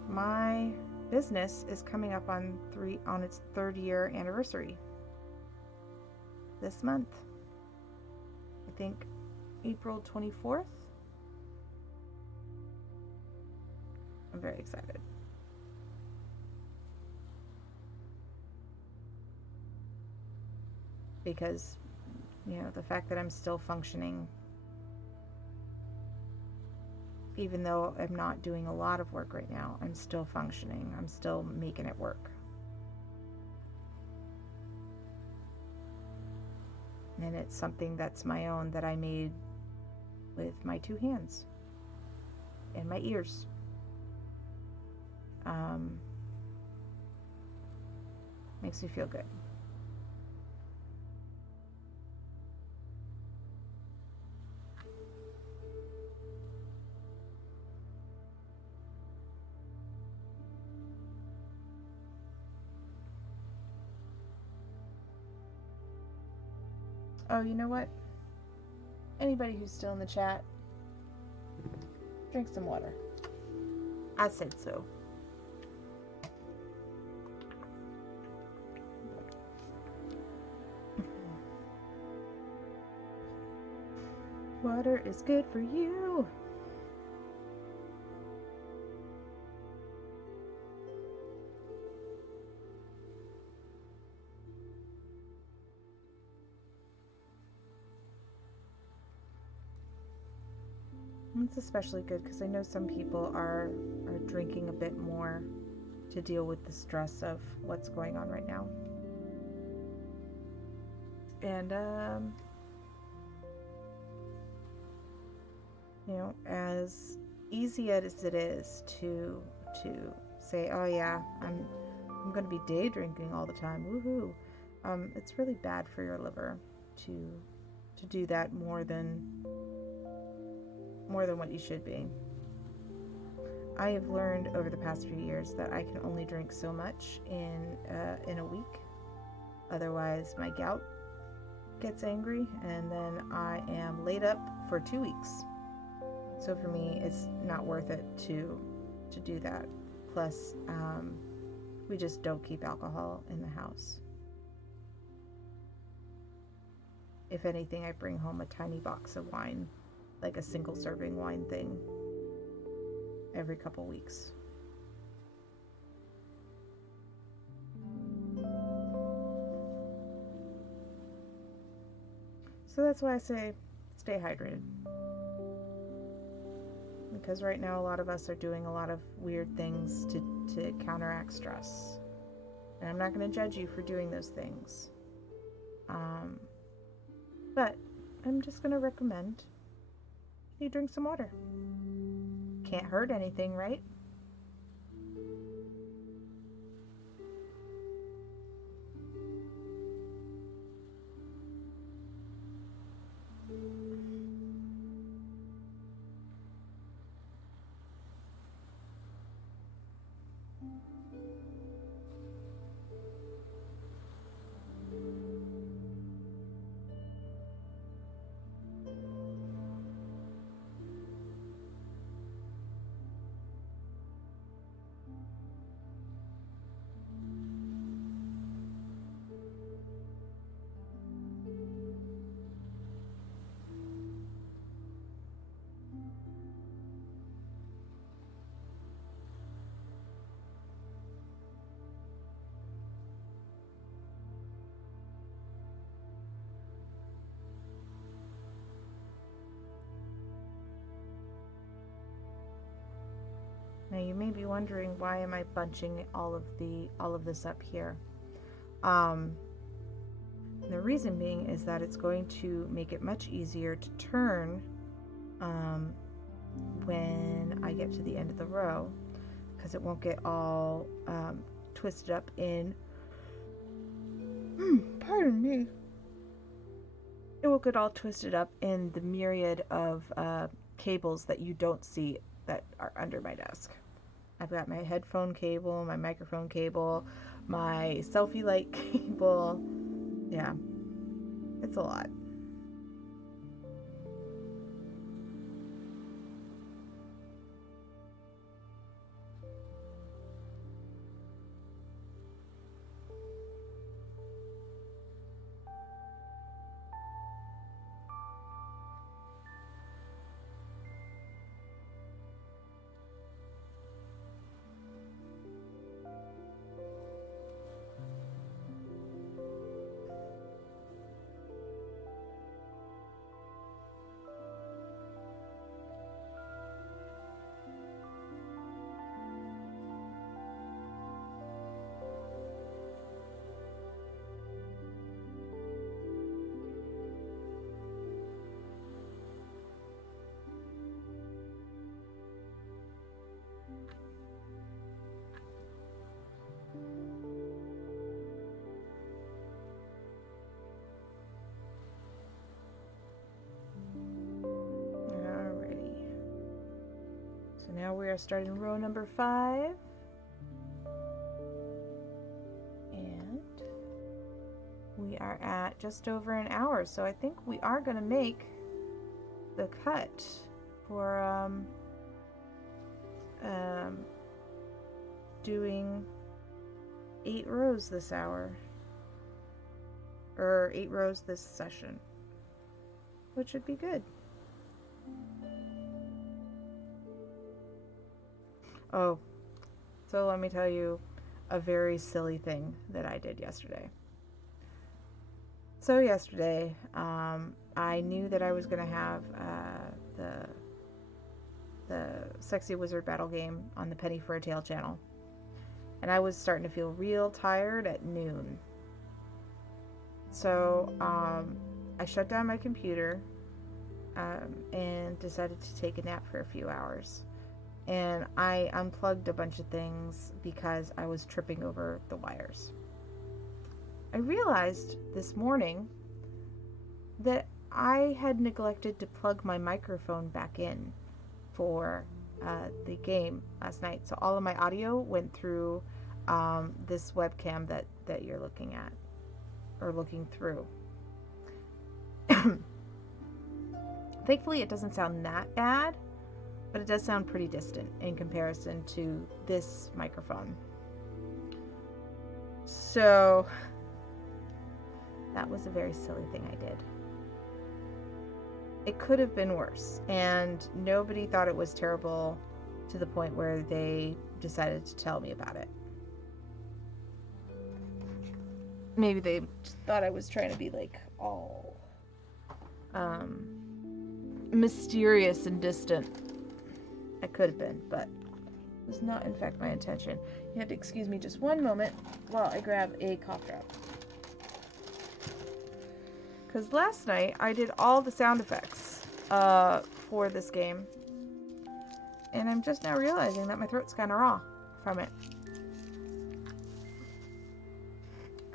my business is coming up on its 3rd year anniversary this month. I think April 24th. I'm very excited. Because, you know, the fact that I'm still functioning, even though I'm not doing a lot of work right now, I'm still functioning. I'm still making it work. And it's something that's my own, that I made with my 2 hands and my ears. Makes me feel good. Oh, you know what? Anybody who's still in the chat, drink some water. I said so. Water is good for you. It's especially good because I know some people are drinking a bit more to deal with the stress of what's going on right now. And you know, as easy as it is to say, oh yeah, I'm going to be day drinking all the time, woohoo, it's really bad for your liver to do that more than what you should be. I have learned over the past few years that I can only drink so much in a week. Otherwise, my gout gets angry, and then I am laid up for 2 weeks. So for me, it's not worth it to do that. Plus, we just don't keep alcohol in the house. If anything, I bring home a tiny box of wine, like a single serving wine thing, every couple weeks. So that's why I say stay hydrated. Because right now a lot of us are doing a lot of weird things to counteract stress. And I'm not going to judge you for doing those things. But I'm just going to recommend you drink some water. Can't hurt anything, right? Now you may be wondering, why am I bunching all of this up here? The reason being is that it's going to make it much easier to turn when I get to the end of the row, because it won't get all twisted up in pardon me, it won't get all twisted up in the myriad of cables that you don't see that are under my desk. I've got my headphone cable, my microphone cable, my selfie light cable. Yeah, it's a lot. Now we are starting row number 5, and we are at just over an hour, so I think we are going to make the cut for doing 8 rows this hour, or 8 rows this session, which would be good. Oh, so let me tell you a very silly thing that I did yesterday. So yesterday, I knew that I was going to have the Sexy Wizard Battle game on the Penny for a Tale channel, and I was starting to feel real tired at noon. So I shut down my computer and decided to take a nap for a few hours. And I unplugged a bunch of things because I was tripping over the wires. I realized this morning that I had neglected to plug my microphone back in for the game last night. So all of my audio went through this webcam that you're looking at, or looking through. Thankfully, it doesn't sound that bad, but it does sound pretty distant in comparison to this microphone. So that was a very silly thing I did. It could have been worse, and nobody thought it was terrible to the point where they decided to tell me about it. Maybe they thought I was trying to be like all mysterious and distant. I could have been, but it was not in fact my intention. You have to excuse me just one moment while I grab a cough drop. Because last night I did all the sound effects for this game, and I'm just now realizing that my throat's kind of raw from it.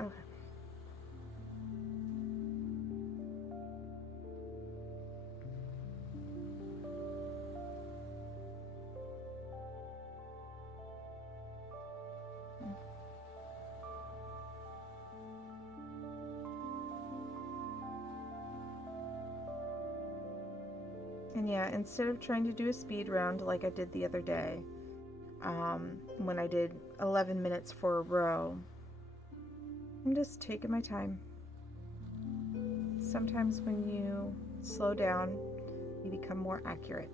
Okay. And yeah, instead of trying to do a speed round like I did the other day, when I did 11 minutes for a row, I'm just taking my time. Sometimes when you slow down, you become more accurate.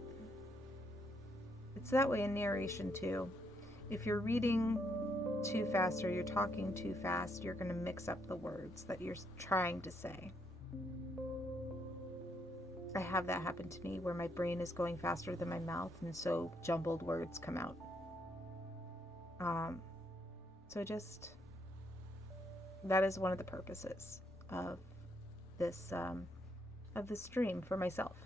It's that way in narration too. If you're reading too fast or you're talking too fast, you're going to mix up the words that you're trying to say. I have that happen to me where my brain is going faster than my mouth, and so jumbled words come out. So that is one of the purposes of this stream for myself.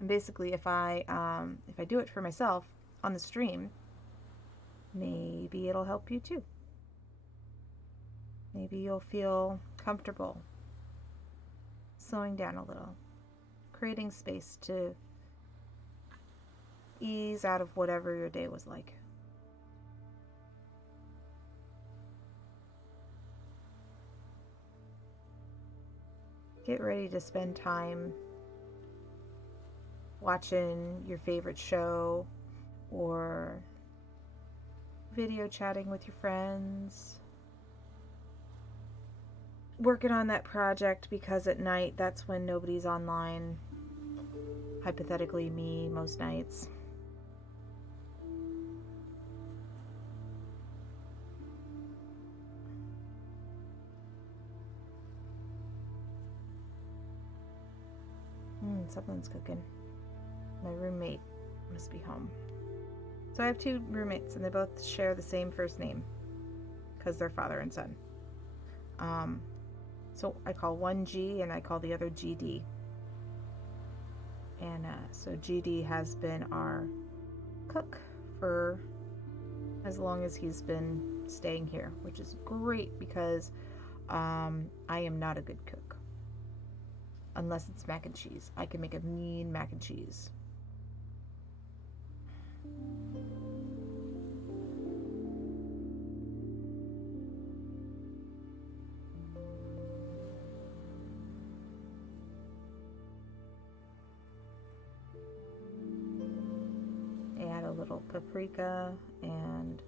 And basically, if I do it for myself on the stream, maybe it'll help you too. Maybe you'll feel comfortable slowing down a little, creating space to ease out of whatever your day was like. Get ready to spend time watching your favorite show or video chatting with your friends, working on that project, because at night that's when nobody's online. Hypothetically me most nights. Something's cooking. My roommate must be home. So I have two roommates and they both share the same first name because they're father and son. So I call one G and I call the other GD. And so GD has been our cook for as long as he's been staying here, which is great because I am not a good cook. Unless it's mac and cheese. I can make a mean mac and cheese. Add a little paprika and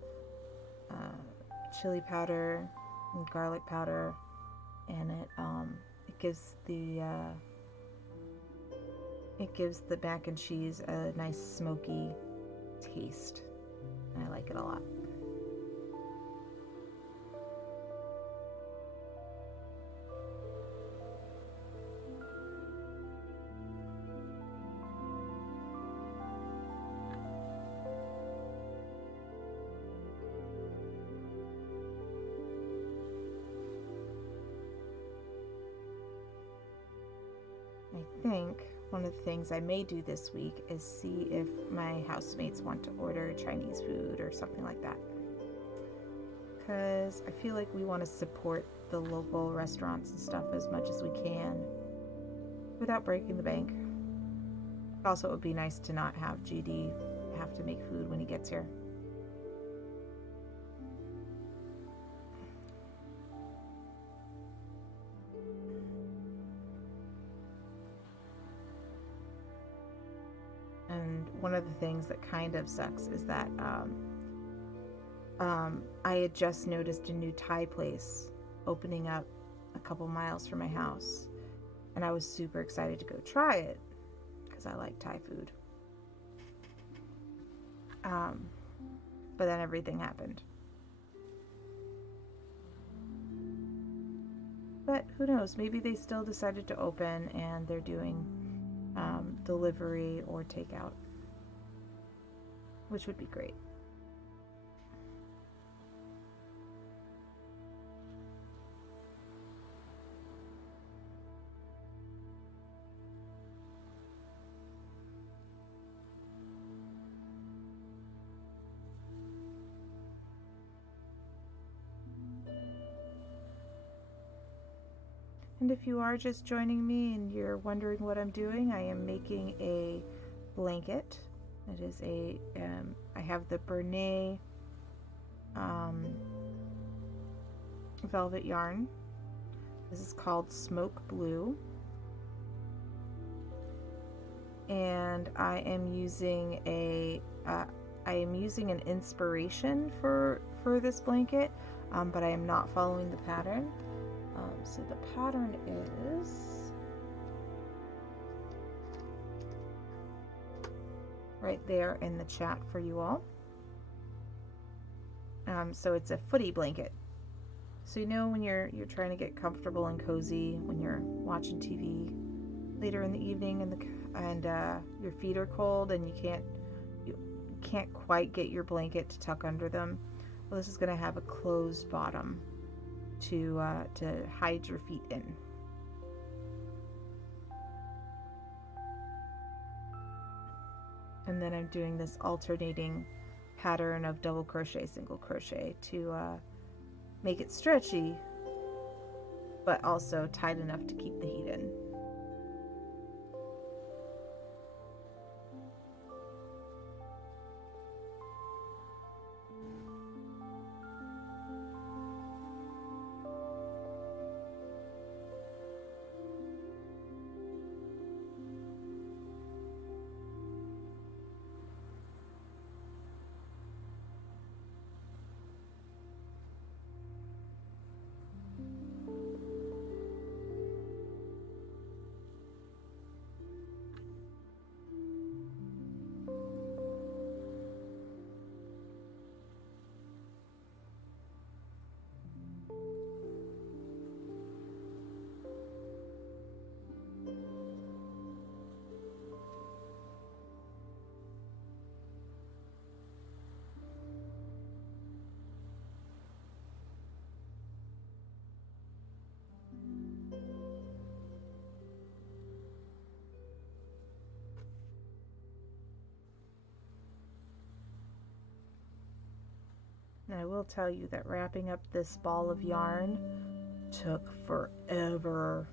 chili powder and garlic powder, and it gives the mac and cheese a nice smoky taste. I like it a lot. I think one of the things I may do this week is see if my housemates want to order Chinese food or something like that. Because I feel like we want to support the local restaurants and stuff as much as we can without breaking the bank. Also, it would be nice to not have GD have to make food when he gets here. And one of the things that kind of sucks is that I had just noticed a new Thai place opening up a couple miles from my house, and I was super excited to go try it because I like Thai food. But then everything happened. But who knows? Maybe they still decided to open and they're doing delivery or takeout, which would be great. And if you are just joining me and you're wondering what I'm doing, I am making a blanket. It is I have the Bernay velvet yarn. This is called Smoke Blue. and I am using an inspiration for this blanket, but I am not following the pattern. So the pattern is right there in the chat for you all. So it's a footy blanket. So you know when you're trying to get comfortable and cozy when you're watching TV later in the evening and your feet are cold and you can't quite get your blanket to tuck under them. Well, this is going to have a closed bottom to hide your feet in. And then I'm doing this alternating pattern of double crochet, single crochet to make it stretchy, but also tight enough to keep the heat in. And I will tell you that wrapping up this ball of yarn took forever,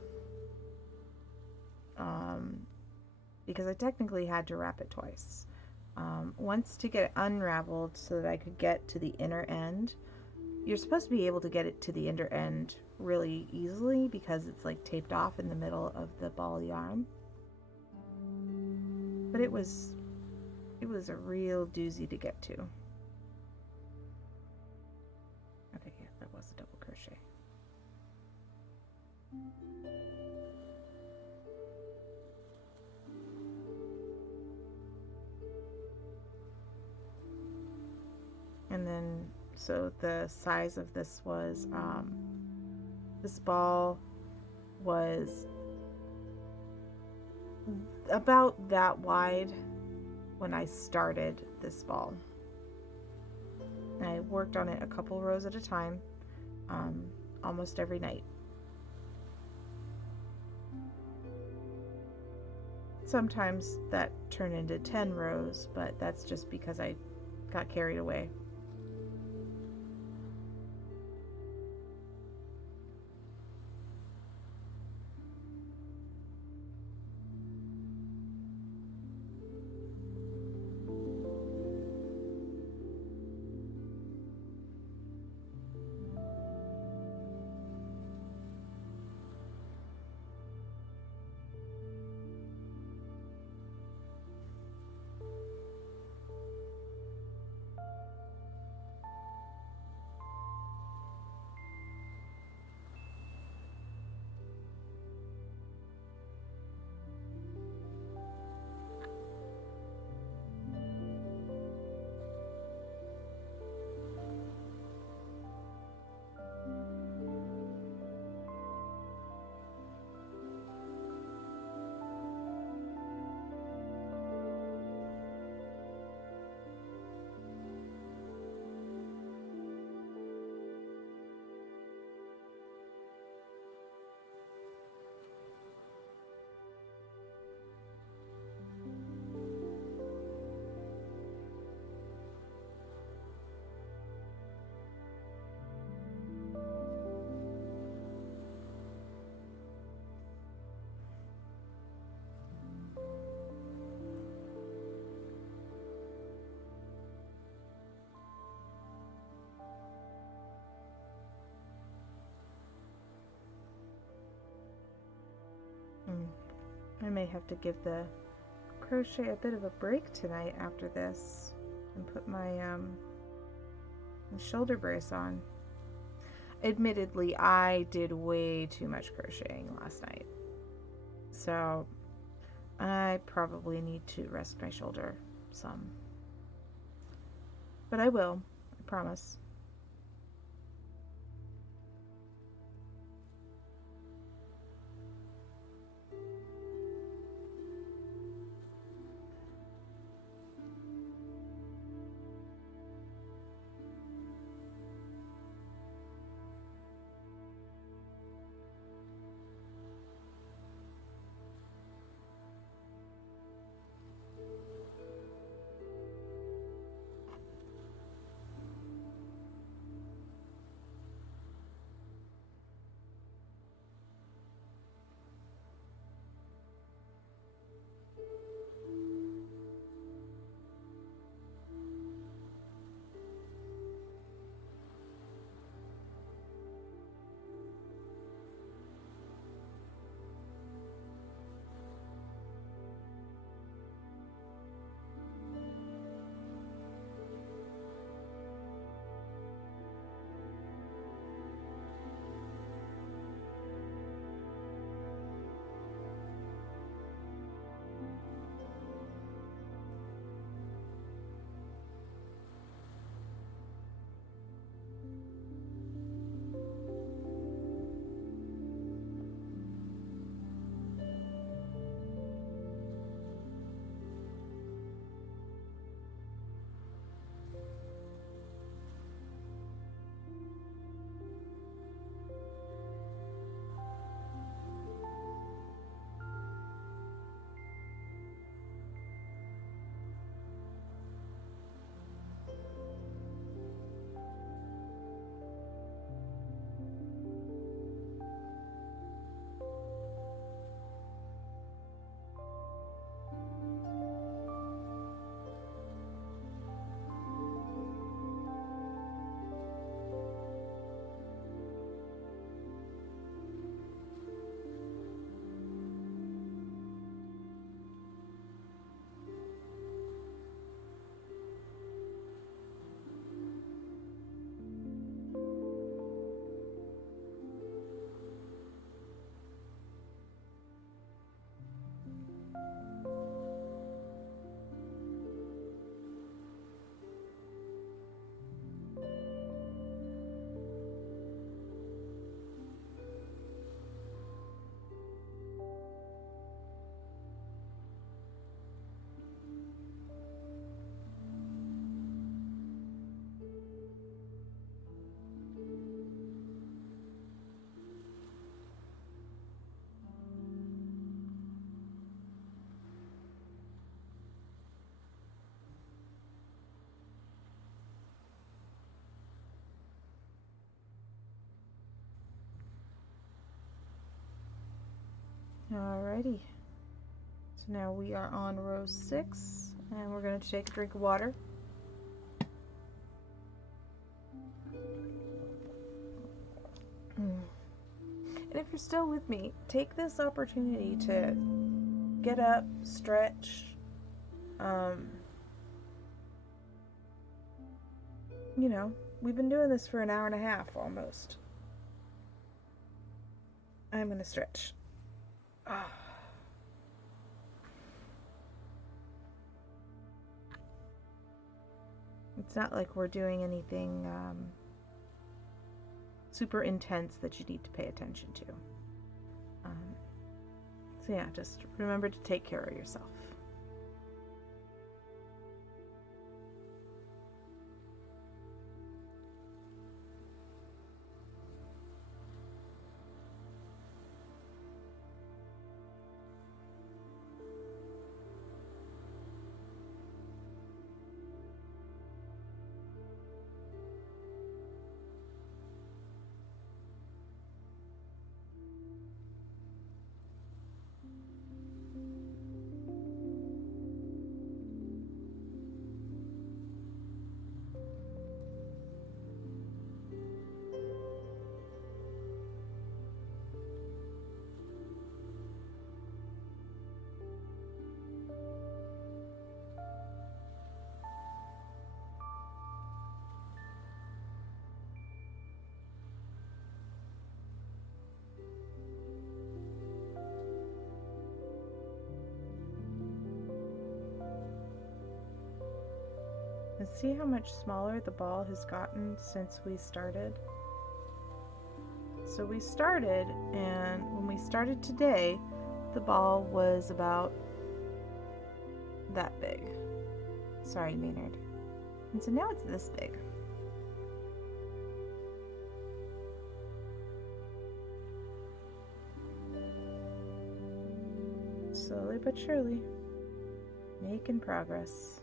because I technically had to wrap it twice. Once to get it unraveled so that I could get to the inner end. You're supposed to be able to get it to the inner end really easily because it's like taped off in the middle of the ball of yarn. But it was a real doozy to get to. Okay, yeah, that was a double crochet. And then, so the size of this was, this ball was about that wide when I started this ball. And I worked on it a couple rows at a time, almost every night. Sometimes that turned into 10 rows, but that's just because I got carried away. I may have to give the crochet a bit of a break tonight after this and put my shoulder brace on. Admittedly, I did way too much crocheting last night, so I probably need to rest my shoulder some. But I will, I promise. Alrighty, so now we are on row 6 and we're going to take a drink of water. And if you're still with me, take this opportunity to get up, stretch, you know, we've been doing this for an hour and a half almost. I'm going to stretch. It's not like we're doing anything super intense that you need to pay attention to. So yeah, just remember to take care of yourself. And see how much smaller the ball has gotten since we started? So we started, and when we started today, the ball was about that big. Sorry, Maynard. And so now it's this big. Slowly but surely, making progress.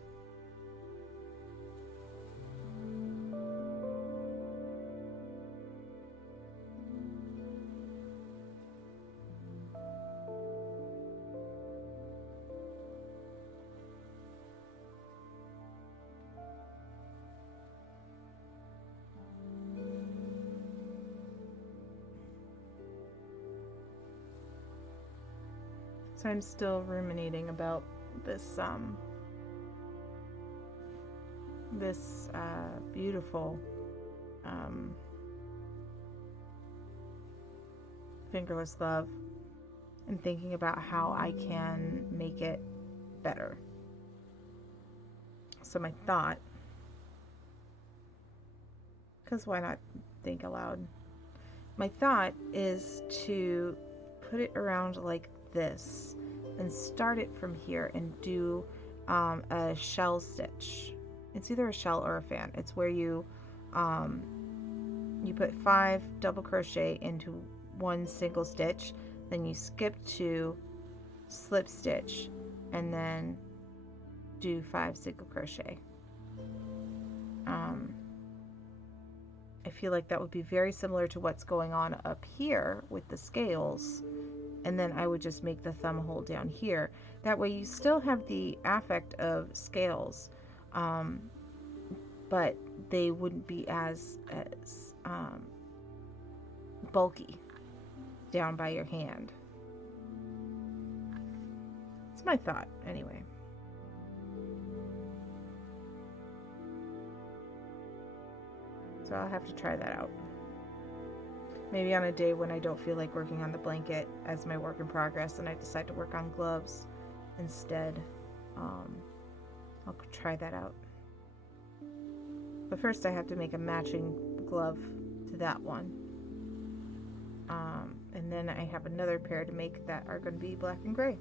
So I'm still ruminating about this beautiful fingerless glove, and thinking about how I can make it better. So my thought, because why not think aloud? My thought is to put it around like this and start it from here and do a shell stitch. It's either a shell or a fan. It's where you put 5 double crochet into 1 single stitch, then you skip to slip stitch and then do 5 single crochet. I feel like that would be very similar to what's going on up here with the scales, and then I would just make the thumb hole down here. That way you still have the affect of scales, but they wouldn't be as bulky down by your hand. It's my thought anyway. So I'll have to try that out. Maybe on a day when I don't feel like working on the blanket as my work in progress and I decide to work on gloves instead. I'll try that out. But first I have to make a matching glove to that one. And then I have another pair to make that are going to be black and gray.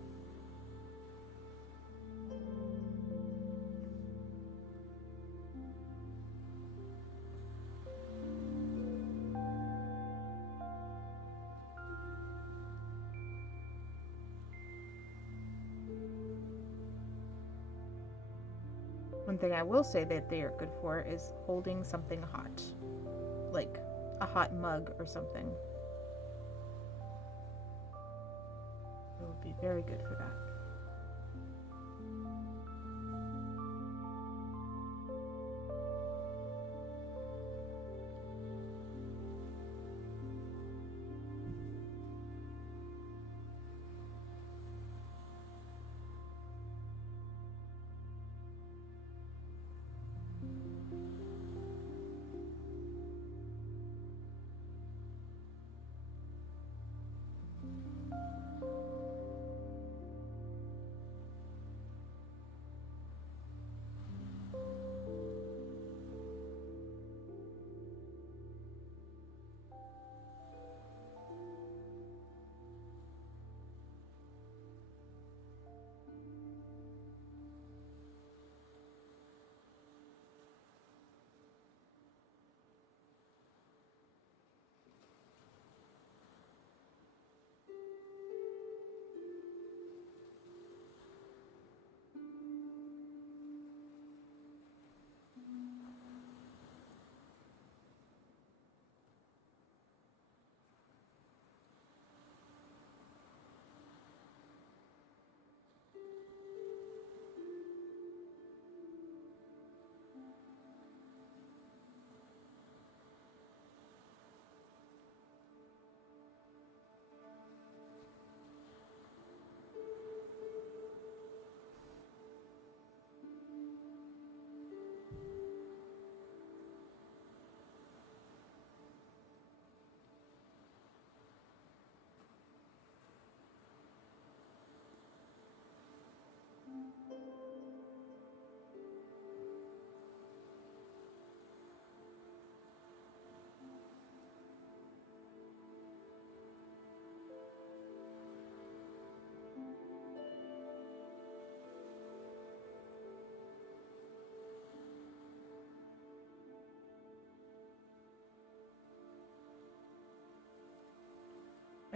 One thing I will say that they are good for is holding something hot, like a hot mug or something. It would be very good for that.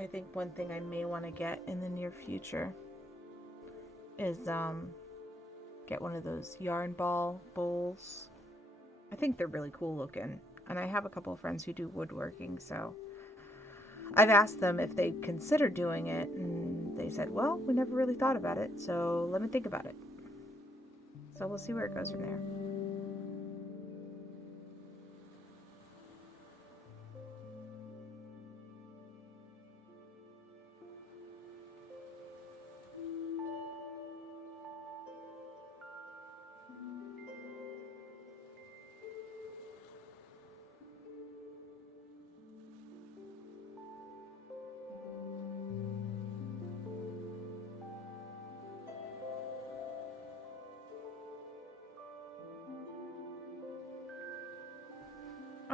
I think one thing I may want to get in the near future is get one of those yarn ball bowls. I think they're really cool looking. And I have a couple of friends who do woodworking, so I've asked them if they consider doing it, and they said, well, we never really thought about it, so let me think about it. So we'll see where it goes from there.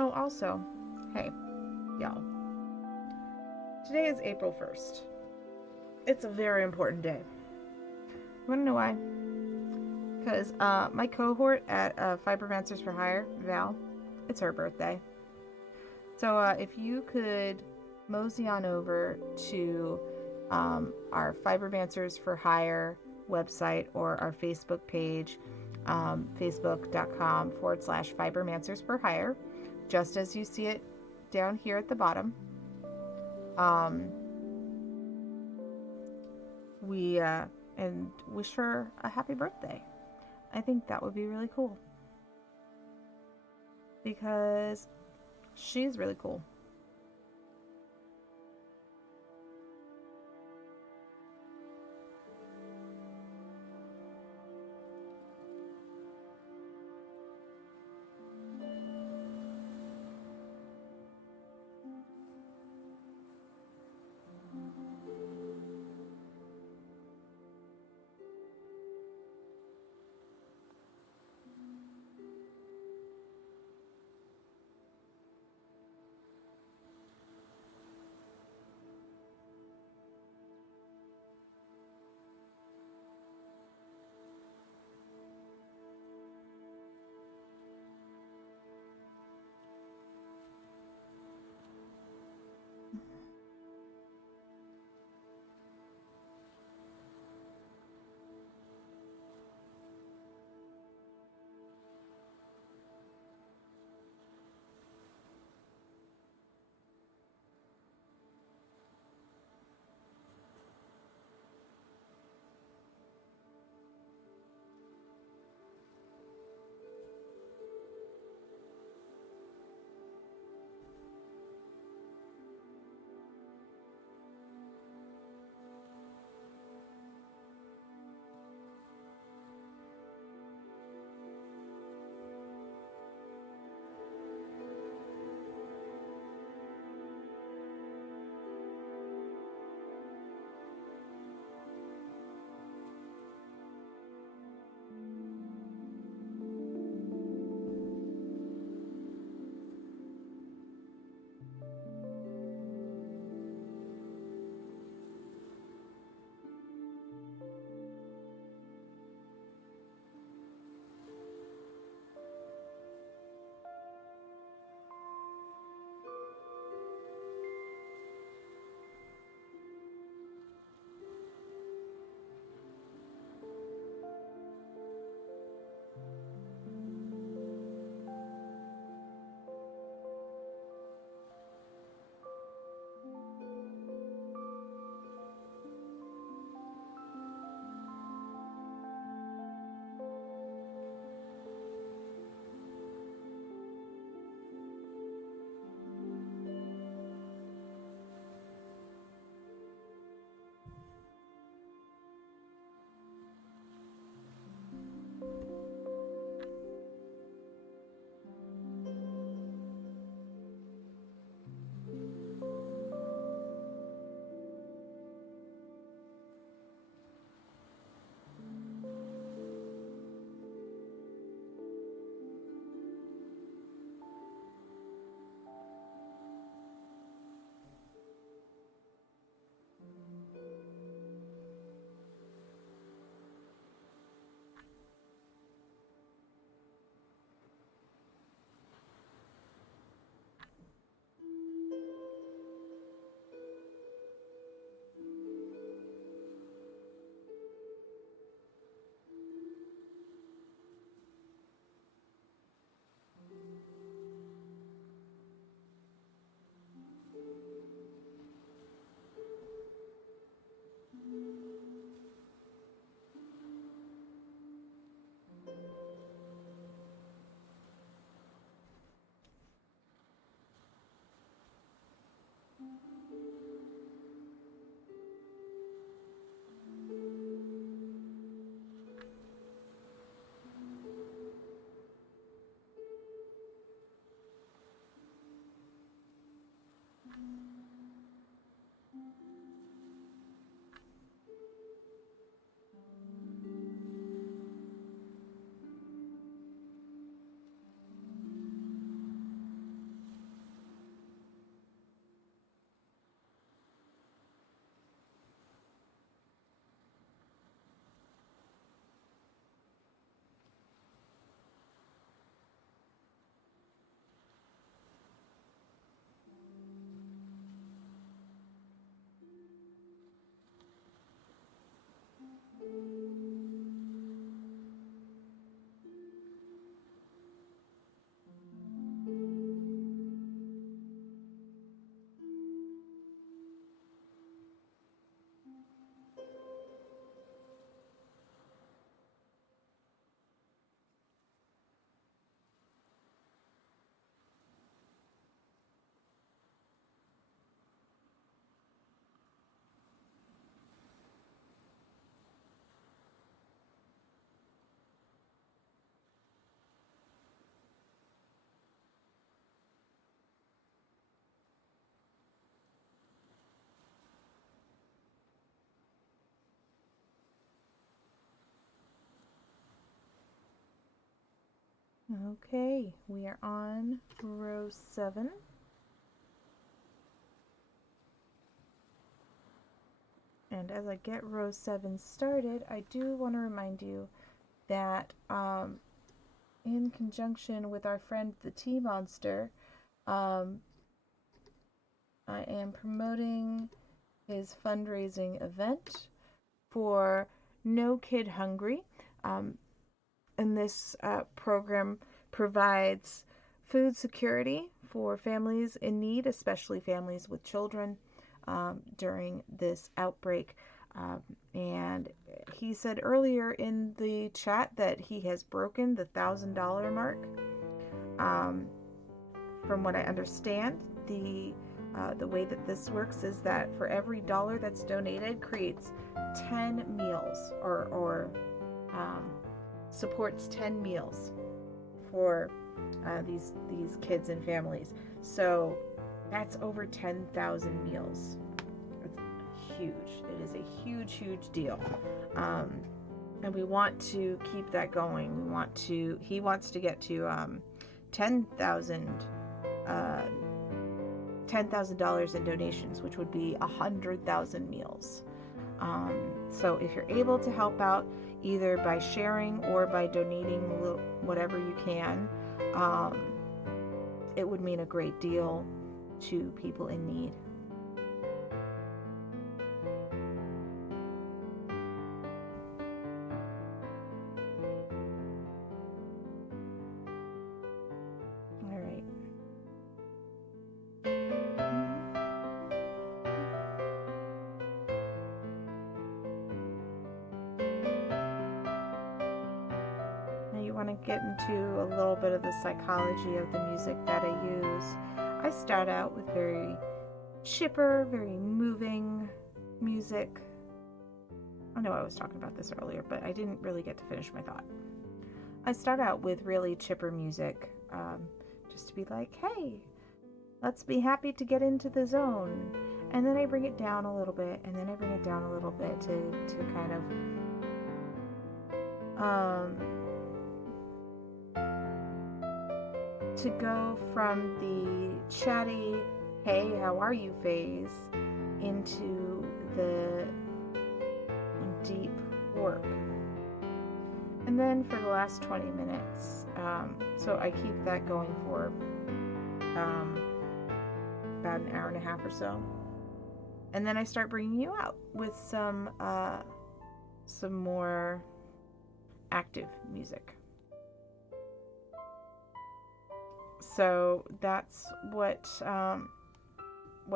Oh, also, hey, y'all. Today is April 1st. It's a very important day. You wanna know why? Because my cohort at Fibermancers for Hire, Val, it's her birthday. So if you could mosey on over to our Fibermancers for Hire website or our Facebook page, facebook.com/Fibermancers for Hire, just as you see it down here at the bottom. We and wish her a happy birthday. I think that would be really cool because she's really cool. Okay, we are on row 7. And as I get row 7 started, I do want to remind you that in conjunction with our friend the Tea Monster, I am promoting his fundraising event for No Kid Hungry. And this program provides food security for families in need, especially families with children, during this outbreak. And he said earlier in the chat that he has broken the $1,000 mark. From what I understand, the way that this works is that for every dollar that's donated creates 10 meals or supports 10 meals for these kids and families. So that's over 10,000 meals. It's huge. It is a huge deal. And we want to keep that going. He wants to get to $10,000 in donations, which would be 100,000 meals. So if you're able to help out either by sharing or by donating whatever you can, it would mean a great deal to people in need. All right. Now you want to get into a little bit of the psychology of the music that I use. I start out with very chipper, very moving music. I know I was talking about this earlier, but I didn't really get to finish my thought. I start out with really chipper music, just to be like, hey, let's be happy to get into the zone. And then I bring it down a little bit, and then I bring it down a little bit to kind of to go from the chatty, hey, how are you phase into the deep work. And then for the last 20 minutes, so I keep that going for about an hour and a half or so. And then I start bringing you out with some more active music. So that's what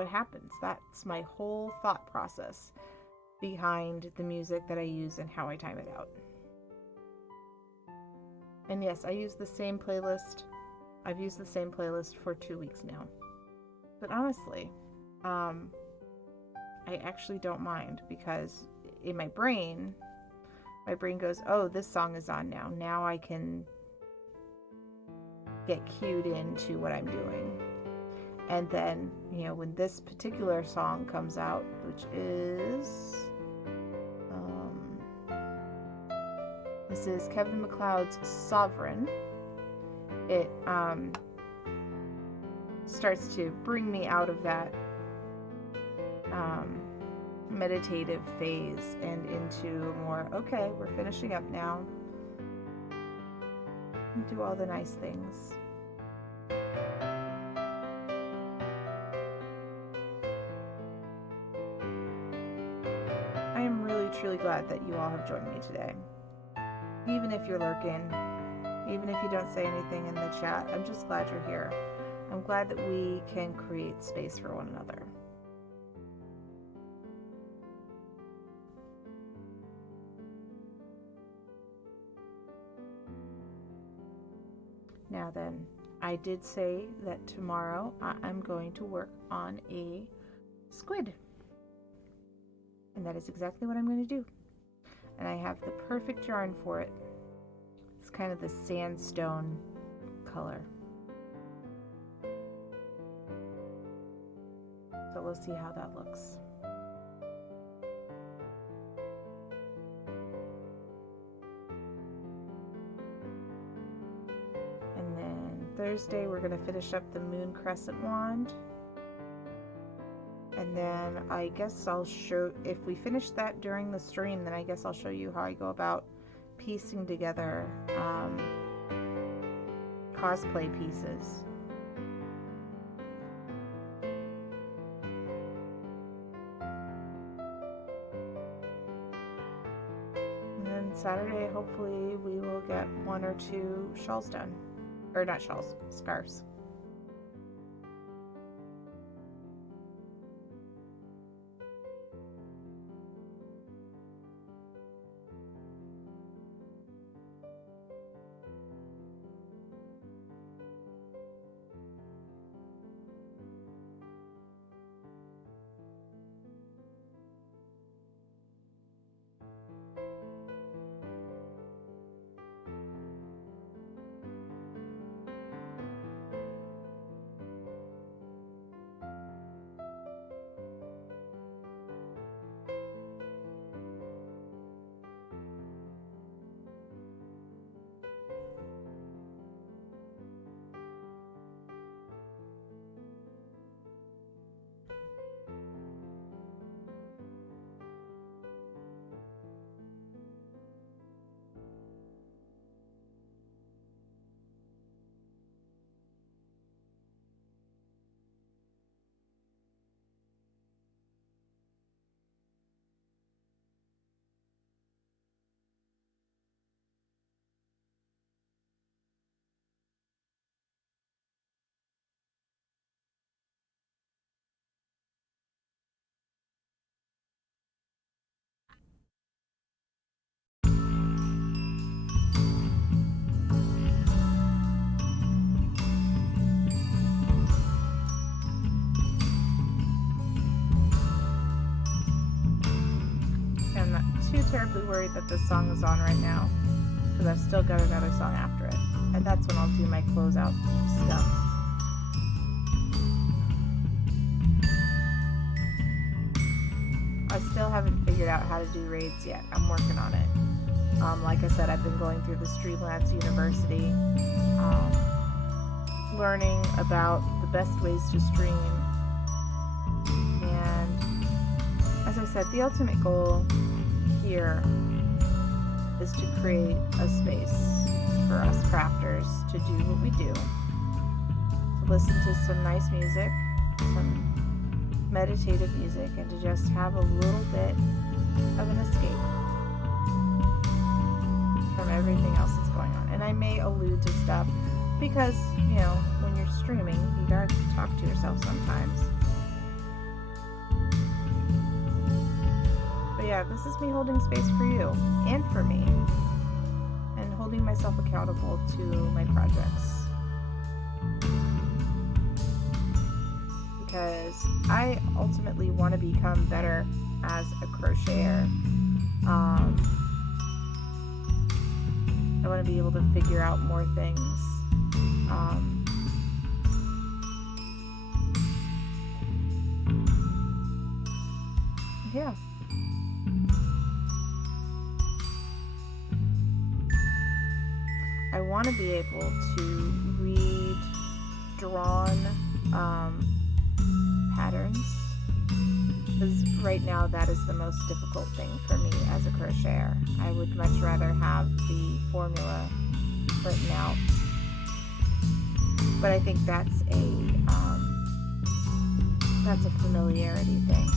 happens. That's my whole thought process behind the music that I use and how I time it out. And yes, I use the same playlist. I've used the same playlist for 2 weeks now. But honestly, I actually don't mind, because in my brain goes, oh, this song is on now. Now I can get cued into what I'm doing. And then, when this particular song comes out, which is this is Kevin MacLeod's Sovereign, it starts to bring me out of that meditative phase and into more, okay, we're finishing up now. Do all the nice things. I am really truly glad that you all have joined me today. Even if you're lurking, even if you don't say anything in the chat, I'm just glad you're here. I'm glad that we can create space for one another. Now then, I did say that tomorrow I'm going to work on a squid. And that is exactly what I'm going to do. And I have the perfect yarn for it. It's kind of the sandstone color. So we'll see how that looks. Thursday we're going to finish up the moon crescent wand. And then I guess I'll show, if we finish that during the stream, then I guess I'll show you how I go about piecing together cosplay pieces. And then Saturday, hopefully we will get 1 or 2 shawls done. Or not shawls, scarves. Terribly worried that this song is on right now, because I've still got another song after it, and that's when I'll do my closeout stuff. I still haven't figured out how to do raids yet. I'm working on it. Like I said, I've been going through the Streamlabs University, learning about the best ways to stream, and as I said, the ultimate goal here is to create a space for us crafters to do what we do, to listen to some nice music, some meditative music, and to just have a little bit of an escape from everything else that's going on. And I may allude to stuff because, you know, when you're streaming, you gotta talk to yourself sometimes. Yeah, this is me holding space for you and for me, and holding myself accountable to my projects, because I ultimately want to become better as a crocheter. I want to be able to figure out more things. Yeah. I want to be able to read drawn patterns, because right now that is the most difficult thing for me as a crocheter. I would much rather have the formula written out, but I think that's a familiarity thing.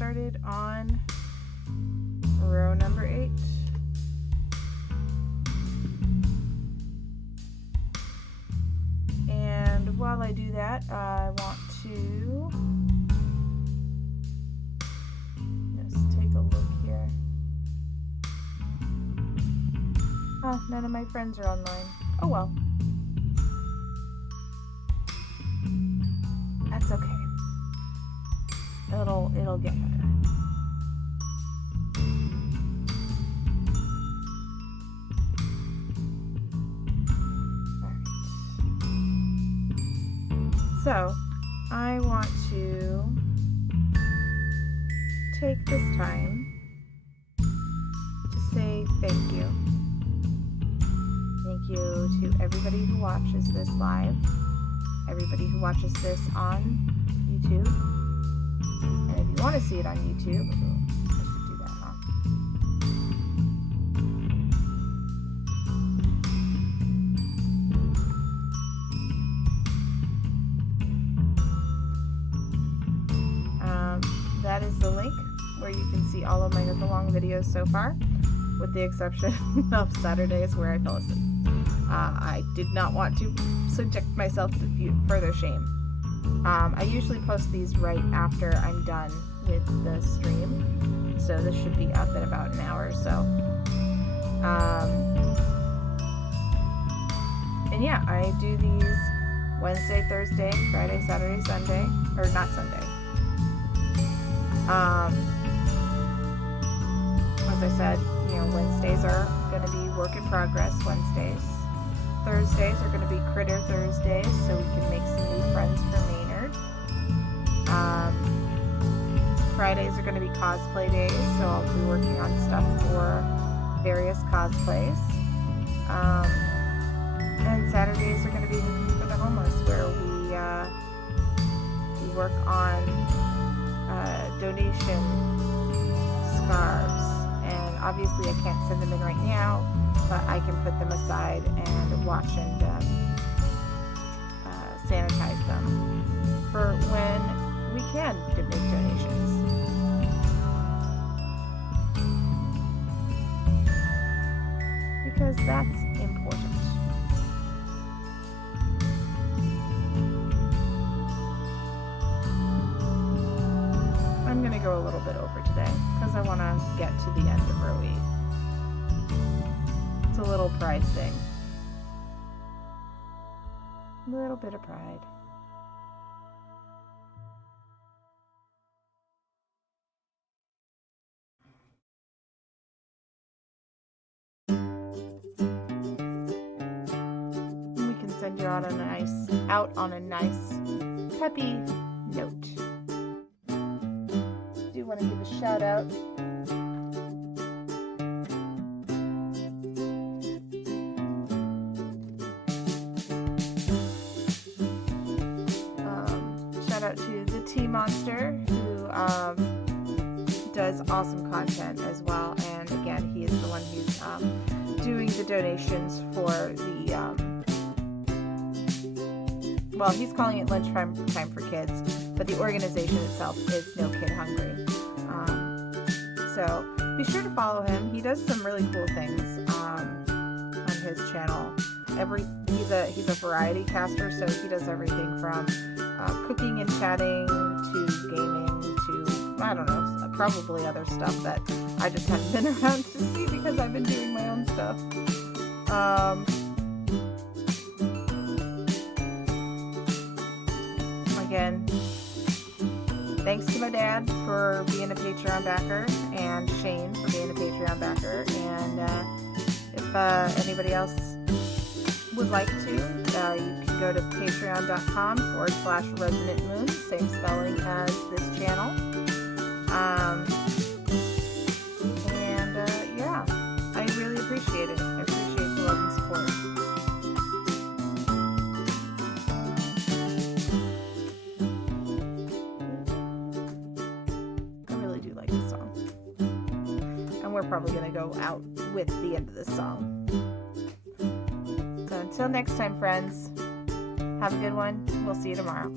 started on row number 8. And while I do that, I want to just take a look here. Oh, none of my friends are online. Oh well. That's okay. It'll get better. Alright. So, I want to take this time to say thank you. Thank you to everybody who watches this live, everybody who watches this on YouTube. And if you want to see it on YouTube, I should do that, huh? That is the link where you can see all of my hook-along videos so far, with the exception of Saturdays where I fell asleep. I did not want to subject myself to further shame. I usually post these right after I'm done with the stream, so this should be up in about an hour or so. And yeah, I do these Wednesday, Thursday, Friday, Saturday, Sunday, or not Sunday. As I said, Wednesdays are going to be work in progress Wednesdays. Thursdays are going to be Critter Thursdays, so we can make some new friends for Maynard. Fridays are going to be cosplay days, so I'll be working on stuff for various cosplays. And Saturdays are going to be Hooking for the Homeless, where we work on donation scarves. And obviously I can't send them in right now, but I can put them aside and wash and sanitize them for when we can make donations. Because that's important. I'm going to go a little bit over today because I want to get to the end of row 8. It's a little pride thing. A little bit of pride. And we can send you out on a nice peppy note. Do want to give a shout out to the Tea Monster, who does awesome content as well, and again, he is the one who's doing the donations for the well, he's calling it Lunchtime for Kids, but the organization itself is No Kid Hungry. So be sure to follow him. He does some really cool things on his channel. He's a variety caster, so he does everything from cooking and chatting to gaming to, I don't know, probably other stuff that I just haven't been around to see because I've been doing my own stuff. Again, thanks to my dad for being a Patreon backer, and Shane for being a Patreon backer, and if anybody else would like to, you can go to patreon.com/resonantmoon, same spelling as this channel. Yeah, I really appreciate it. I appreciate the love and support. I really do like this song. And we're probably going to go out with the end of this song. So until next time, friends, have a good one. We'll see you tomorrow.